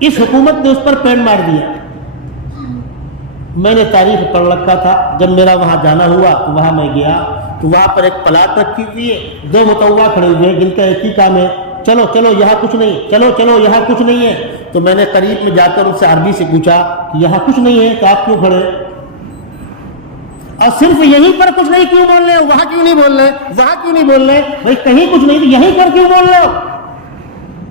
اس حکومت نے اس پر پین مار دیا۔ میں نے تاریخ پڑھ رکھا تھا، جب میرا وہاں جانا ہوا تو وہاں میں گیا تو وہاں پر ایک پلاٹ رکھی ہوئی ہے، دو متوا کھڑے ہوئے ہیں جن کا ایک ہی کام ہے، چلو چلو یہاں کچھ نہیں، چلو چلو یہاں کچھ نہیں ہے۔ تو میں نے قریب میں جا کر ان سے عربی سے پوچھا کہ یہاں کچھ نہیں ہے تو آپ کیوں کھڑے؟ اور صرف یہیں پر کچھ نہیں کیوں بول رہے ہو؟ وہاں کیوں نہیں بول رہے؟ وہاں کیوں نہیں بول رہے؟ بھائی کہیں کچھ نہیں تو یہیں پر کیوں بول رہے ہو؟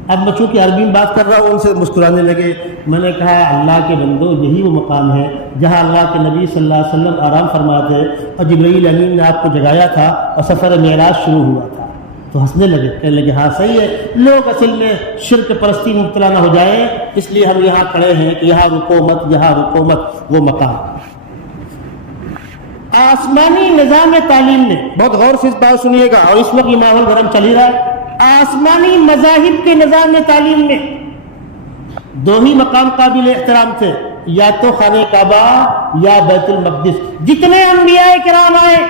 اب میں چونکہ عربی میں بات کر رہا ہوں، ان سے مسکرانے لگے۔ میں نے کہا اللہ کے بندو، یہی وہ مقام ہے جہاں اللہ کے نبی صلی اللہ علیہ وسلم آرام فرماتے اور جبرائیل امین نے آپ کو جگایا تھا اور سفر معراج شروع ہوا تھا۔ تو ہنسنے لگے، کہنے لگے ہاں صحیح ہے، لوگ اصل میں شرک پرستی میں مبتلا نہ ہو جائے، اس لیے ہم یہاں کھڑے ہیں کہ یہاں رکو مت، یہاں رکو مت، وہ مقام۔ آسمانی نظام تعلیم نے، بہت غور سے اس بات سنیے گا، اور اس وقت یہ ماحول گرم چل ہی رہا ہے، آسمانی مذاہب کے نظام تعلیم میں دو ہی مقام قابل احترام تھے، یا تو خانہ کعبہ یا بیت المقدس۔ جتنے انبیاء کرام آئے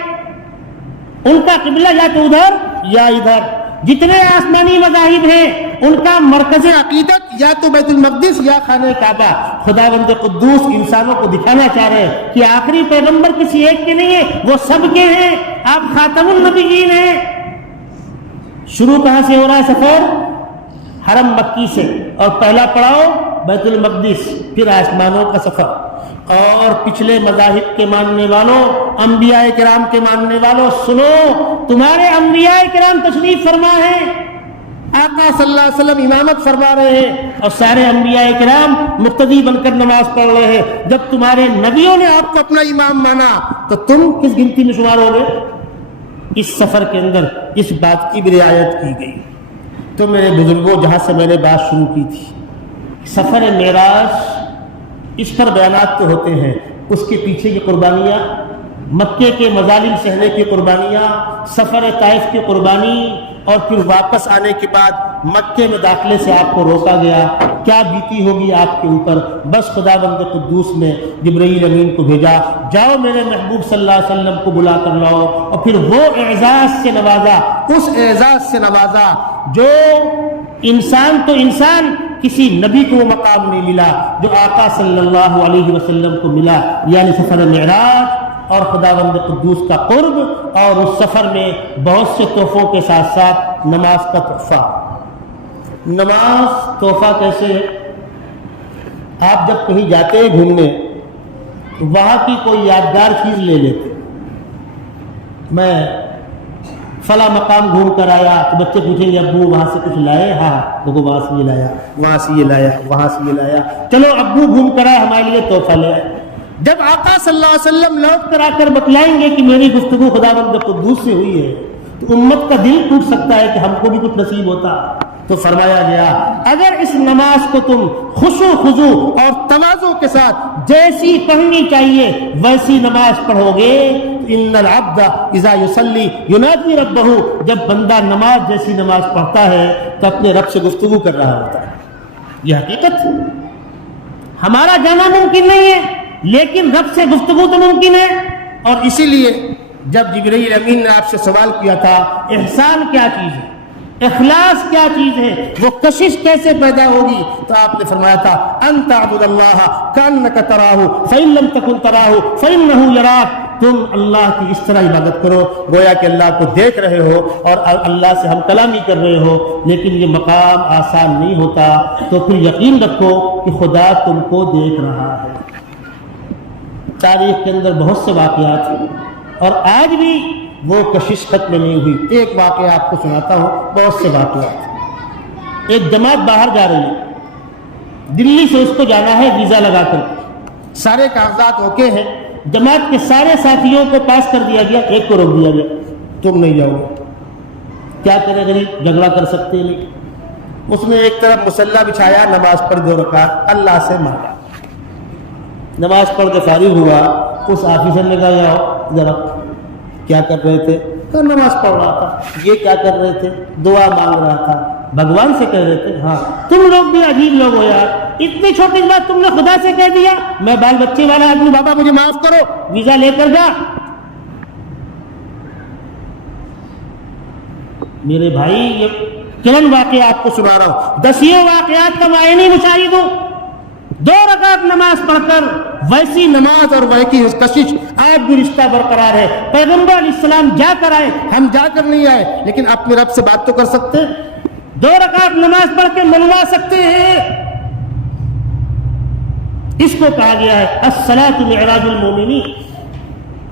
ان کا قبلہ یا تو ادھر یا ادھر، جتنے آسمانی مذاہب ہیں ان کا مرکز عقیدت یا تو بیت المقدس یا خانہ کعبہ۔ خداوند قدوس انسانوں کو دکھانا چاہ رہے ہیں کہ آخری پیغمبر کسی ایک کے نہیں ہے، وہ سب کے ہیں، آپ خاتم النبیین ہیں۔ شروع کہاں سے ہو رہا ہے سفر؟ حرم مکی سے، اور پہلا پڑاؤ بیت المقدس، پھر آسمانوں کا سفر۔ اور پچھلے مذاہب کے ماننے والوں، انبیاء کرام کے ماننے والوں، سنو، تمہارے انبیاء کرام تشریف فرما ہے، آقا صلی اللہ علیہ وسلم امامت فرما رہے ہیں، اور سارے انبیاء کرام مقتدی بن کر نماز پڑھ رہے ہیں۔ جب تمہارے نبیوں نے آپ کو اپنا امام مانا تو تم کس گنتی میں شمار ہو گئے؟ اس سفر کے اندر اس بات کی بھی رعایت کی گئی۔ تو میرے بزرگوں، جہاں سے میں نے بات شروع کی تھی، سفر معراج، اس پر بیانات تو ہوتے ہیں، اس کے پیچھے کی قربانیاں، مکے کے مظالم سہنے کی قربانیاں، سفر طائف کی قربانی، اور پھر واپس آنے کے بعد مکے میں داخلے سے آپ کو روکا گیا، کیا بیتی ہوگی آپ کے اوپر۔ بس خداوند قدوس نے جبرائیل امین کو بھیجا، جاؤ میرے محبوب صلی اللہ علیہ وسلم کو بلا کر لاؤ، اور پھر وہ اعزاز سے نوازا، اس اعزاز سے نوازا جو انسان تو انسان، کسی نبی کو وہ مقام نہیں ملا جو آقا صلی اللہ علیہ وسلم کو ملا، یعنی سفر معراج اور خداوند قدوس کا قرب، اور اس سفر میں بہت سے تحفوں کے ساتھ ساتھ نماز کا تحفہ۔ نماز تحفہ کیسے ہے؟ آپ جب کہیں جاتے ہیں گھومنے تو وہاں کی کوئی یادگار چیز لے لیتے، میں فلاں مقام گھوم کر آیا تو بچے پوچھیں گے ابو وہاں سے کچھ لائے؟ ہاں، دیکھو وہاں سے یہ لایا، وہاں سے یہ لایا، وہاں سے یہ لایا، چلو ابو گھوم کر آئے، ہمارے لیے تحفہ لے آئے۔ جب آقا صلی اللہ علیہ وسلم لوٹ کر آ کر بتلائیں گے کہ میری گفتگو خداوند قدوس سے ہوئی ہے تو امت کا دل ٹوٹ سکتا ہے کہ ہم کو بھی کچھ نصیب ہوتا۔ تو فرمایا گیا اگر اس نماز کو تم خشوع خضوع اور تواضع کے ساتھ جیسی پڑھنی چاہیے ویسی نماز پڑھو گے، ان العبد اذا یصلی ینادی ربہ، جب بندہ نماز جیسی نماز پڑھتا ہے تو اپنے رب سے گفتگو کر رہا ہوتا ہے۔ یہ حقیقت ہمارا جانا ممکن نہیں ہے، لیکن رب سے گفتگو تو ممکن ہے۔ اور اسی لیے جب جبرائیل امین نے آپ سے سوال کیا تھا احسان کیا چیز ہے، اخلاص کیا چیز ہے، وہ کشش کیسے پیدا ہوگی، تو آپ نے فرمایا تھا ان تعبد اللہ کانک تراہ فإن لم تکن تراہ فإنہ یراک، تم اللہ کی اس طرح عبادت کرو گویا کہ اللہ کو دیکھ رہے ہو اور اللہ سے ہم کلامی کر رہے ہو، لیکن یہ مقام آسان نہیں ہوتا، تو پھر یقین رکھو کہ خدا تم کو دیکھ رہا ہے۔ تاریخ کے اندر بہت سے واقعات ہیں اور آج بھی وہ کشش ختم نہیں ہوئی۔ ایک واقعہ آپ کو سناتا ہوں، بہت سے واقعات۔ ایک جماعت باہر جا رہی ہے، دلی سے اس کو جانا ہے ویزا لگا کر، سارے کاغذات اوکے ہیں، جماعت کے سارے ساتھیوں کو پاس کر دیا گیا، ایک کو روک دیا گیا، تم نہیں جاؤ گے۔ کیا کرے غریب، جھگڑا کر سکتے نہیں۔ اس نے ایک طرف مصلی بچھایا، نماز پڑھ 2 رکعت، اللہ سے مانگا، نماز پڑھ کے فارغ ہوا۔ اس آفیسر نے کہا یاؤ ذرا، کیا کر رہے تھے؟ تو نماز پڑھ رہا تھا۔ یہ کیا کر رہے تھے؟ دعا مانگ رہا تھا، بھگوان سے کہہ رہے تھے۔ ہاں تم لوگ بھی عجیب لوگ ہو یار، اتنی چھوٹی بات تم نے خدا سے کہہ دیا۔ میں بال بچے والا آدمی، بابا مجھے معاف کرو، ویزا لے کر جا۔ میرے بھائی یہ چند واقعہ آپ کو سنا رہا ہوں، دسیوں واقعات کا معائنی مشاہد ہوں۔ 2 رکعت نماز پڑھ کر ویسی نماز اور ویسی کشش، آج بھی رشتہ برقرار ہے۔ پیغمبر علیہ السلام جا کر آئے، ہم جا کر نہیں آئے، لیکن اپنے رب سے بات تو کر سکتے ہیں، 2 رکعت نماز پڑھ کے منوا سکتے ہیں۔ اس کو کہا گیا ہے الصلاۃ معراج المومنین،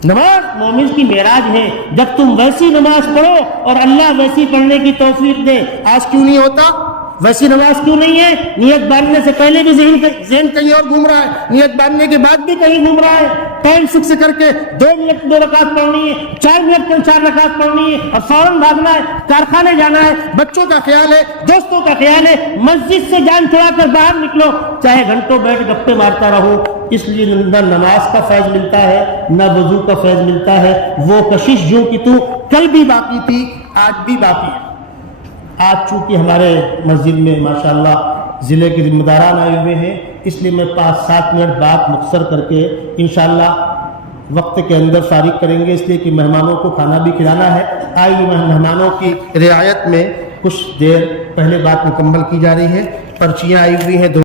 نماز مومن کی معراج ہے۔ جب تم ویسی نماز پڑھو اور اللہ ویسی پڑھنے کی توفیق دے، آج کیوں نہیں ہوتا؟ ویسی نماز کیوں نہیں ہے؟ نیت باندھنے سے پہلے بھی ذہن کہیں اور گھوم رہا ہے، نیت باندھنے کے بعد بھی کہیں گھوم رہا ہے۔ ٹائم فکس کر کے 2 منٹ 2 رکعت پڑھنی ہے، 4 منٹ میں 4 رکعت پڑھنی ہے، اور فوراً بھاگنا ہے، کارخانے جانا ہے، بچوں کا خیال ہے، دوستوں کا خیال ہے، مسجد سے جان چھڑا کر باہر نکلو، چاہے گھنٹوں بیٹھ گپے مارتا رہو۔ اس لیے نہ نماز کا فیض ملتا ہے، نہ وضو کا فیض ملتا ہے۔ وہ کشش جو کہ تو کل بھی باقی تھی، آج بھی باقی ہے۔ آج چونکہ ہمارے مسجد میں ماشاءاللہ ضلع کے ذمہ داران آئے ہوئے ہیں، اس لیے میں 5-7 منٹ بات مختصر کر کے انشاءاللہ وقت کے اندر فارغ کریں گے، اس لیے کہ مہمانوں کو کھانا بھی کھلانا ہے۔ آئیے مہمانوں کی رعایت میں کچھ دیر پہلے بات مکمل کی جا رہی ہے۔ پرچیاں آئی ہوئی ہیں،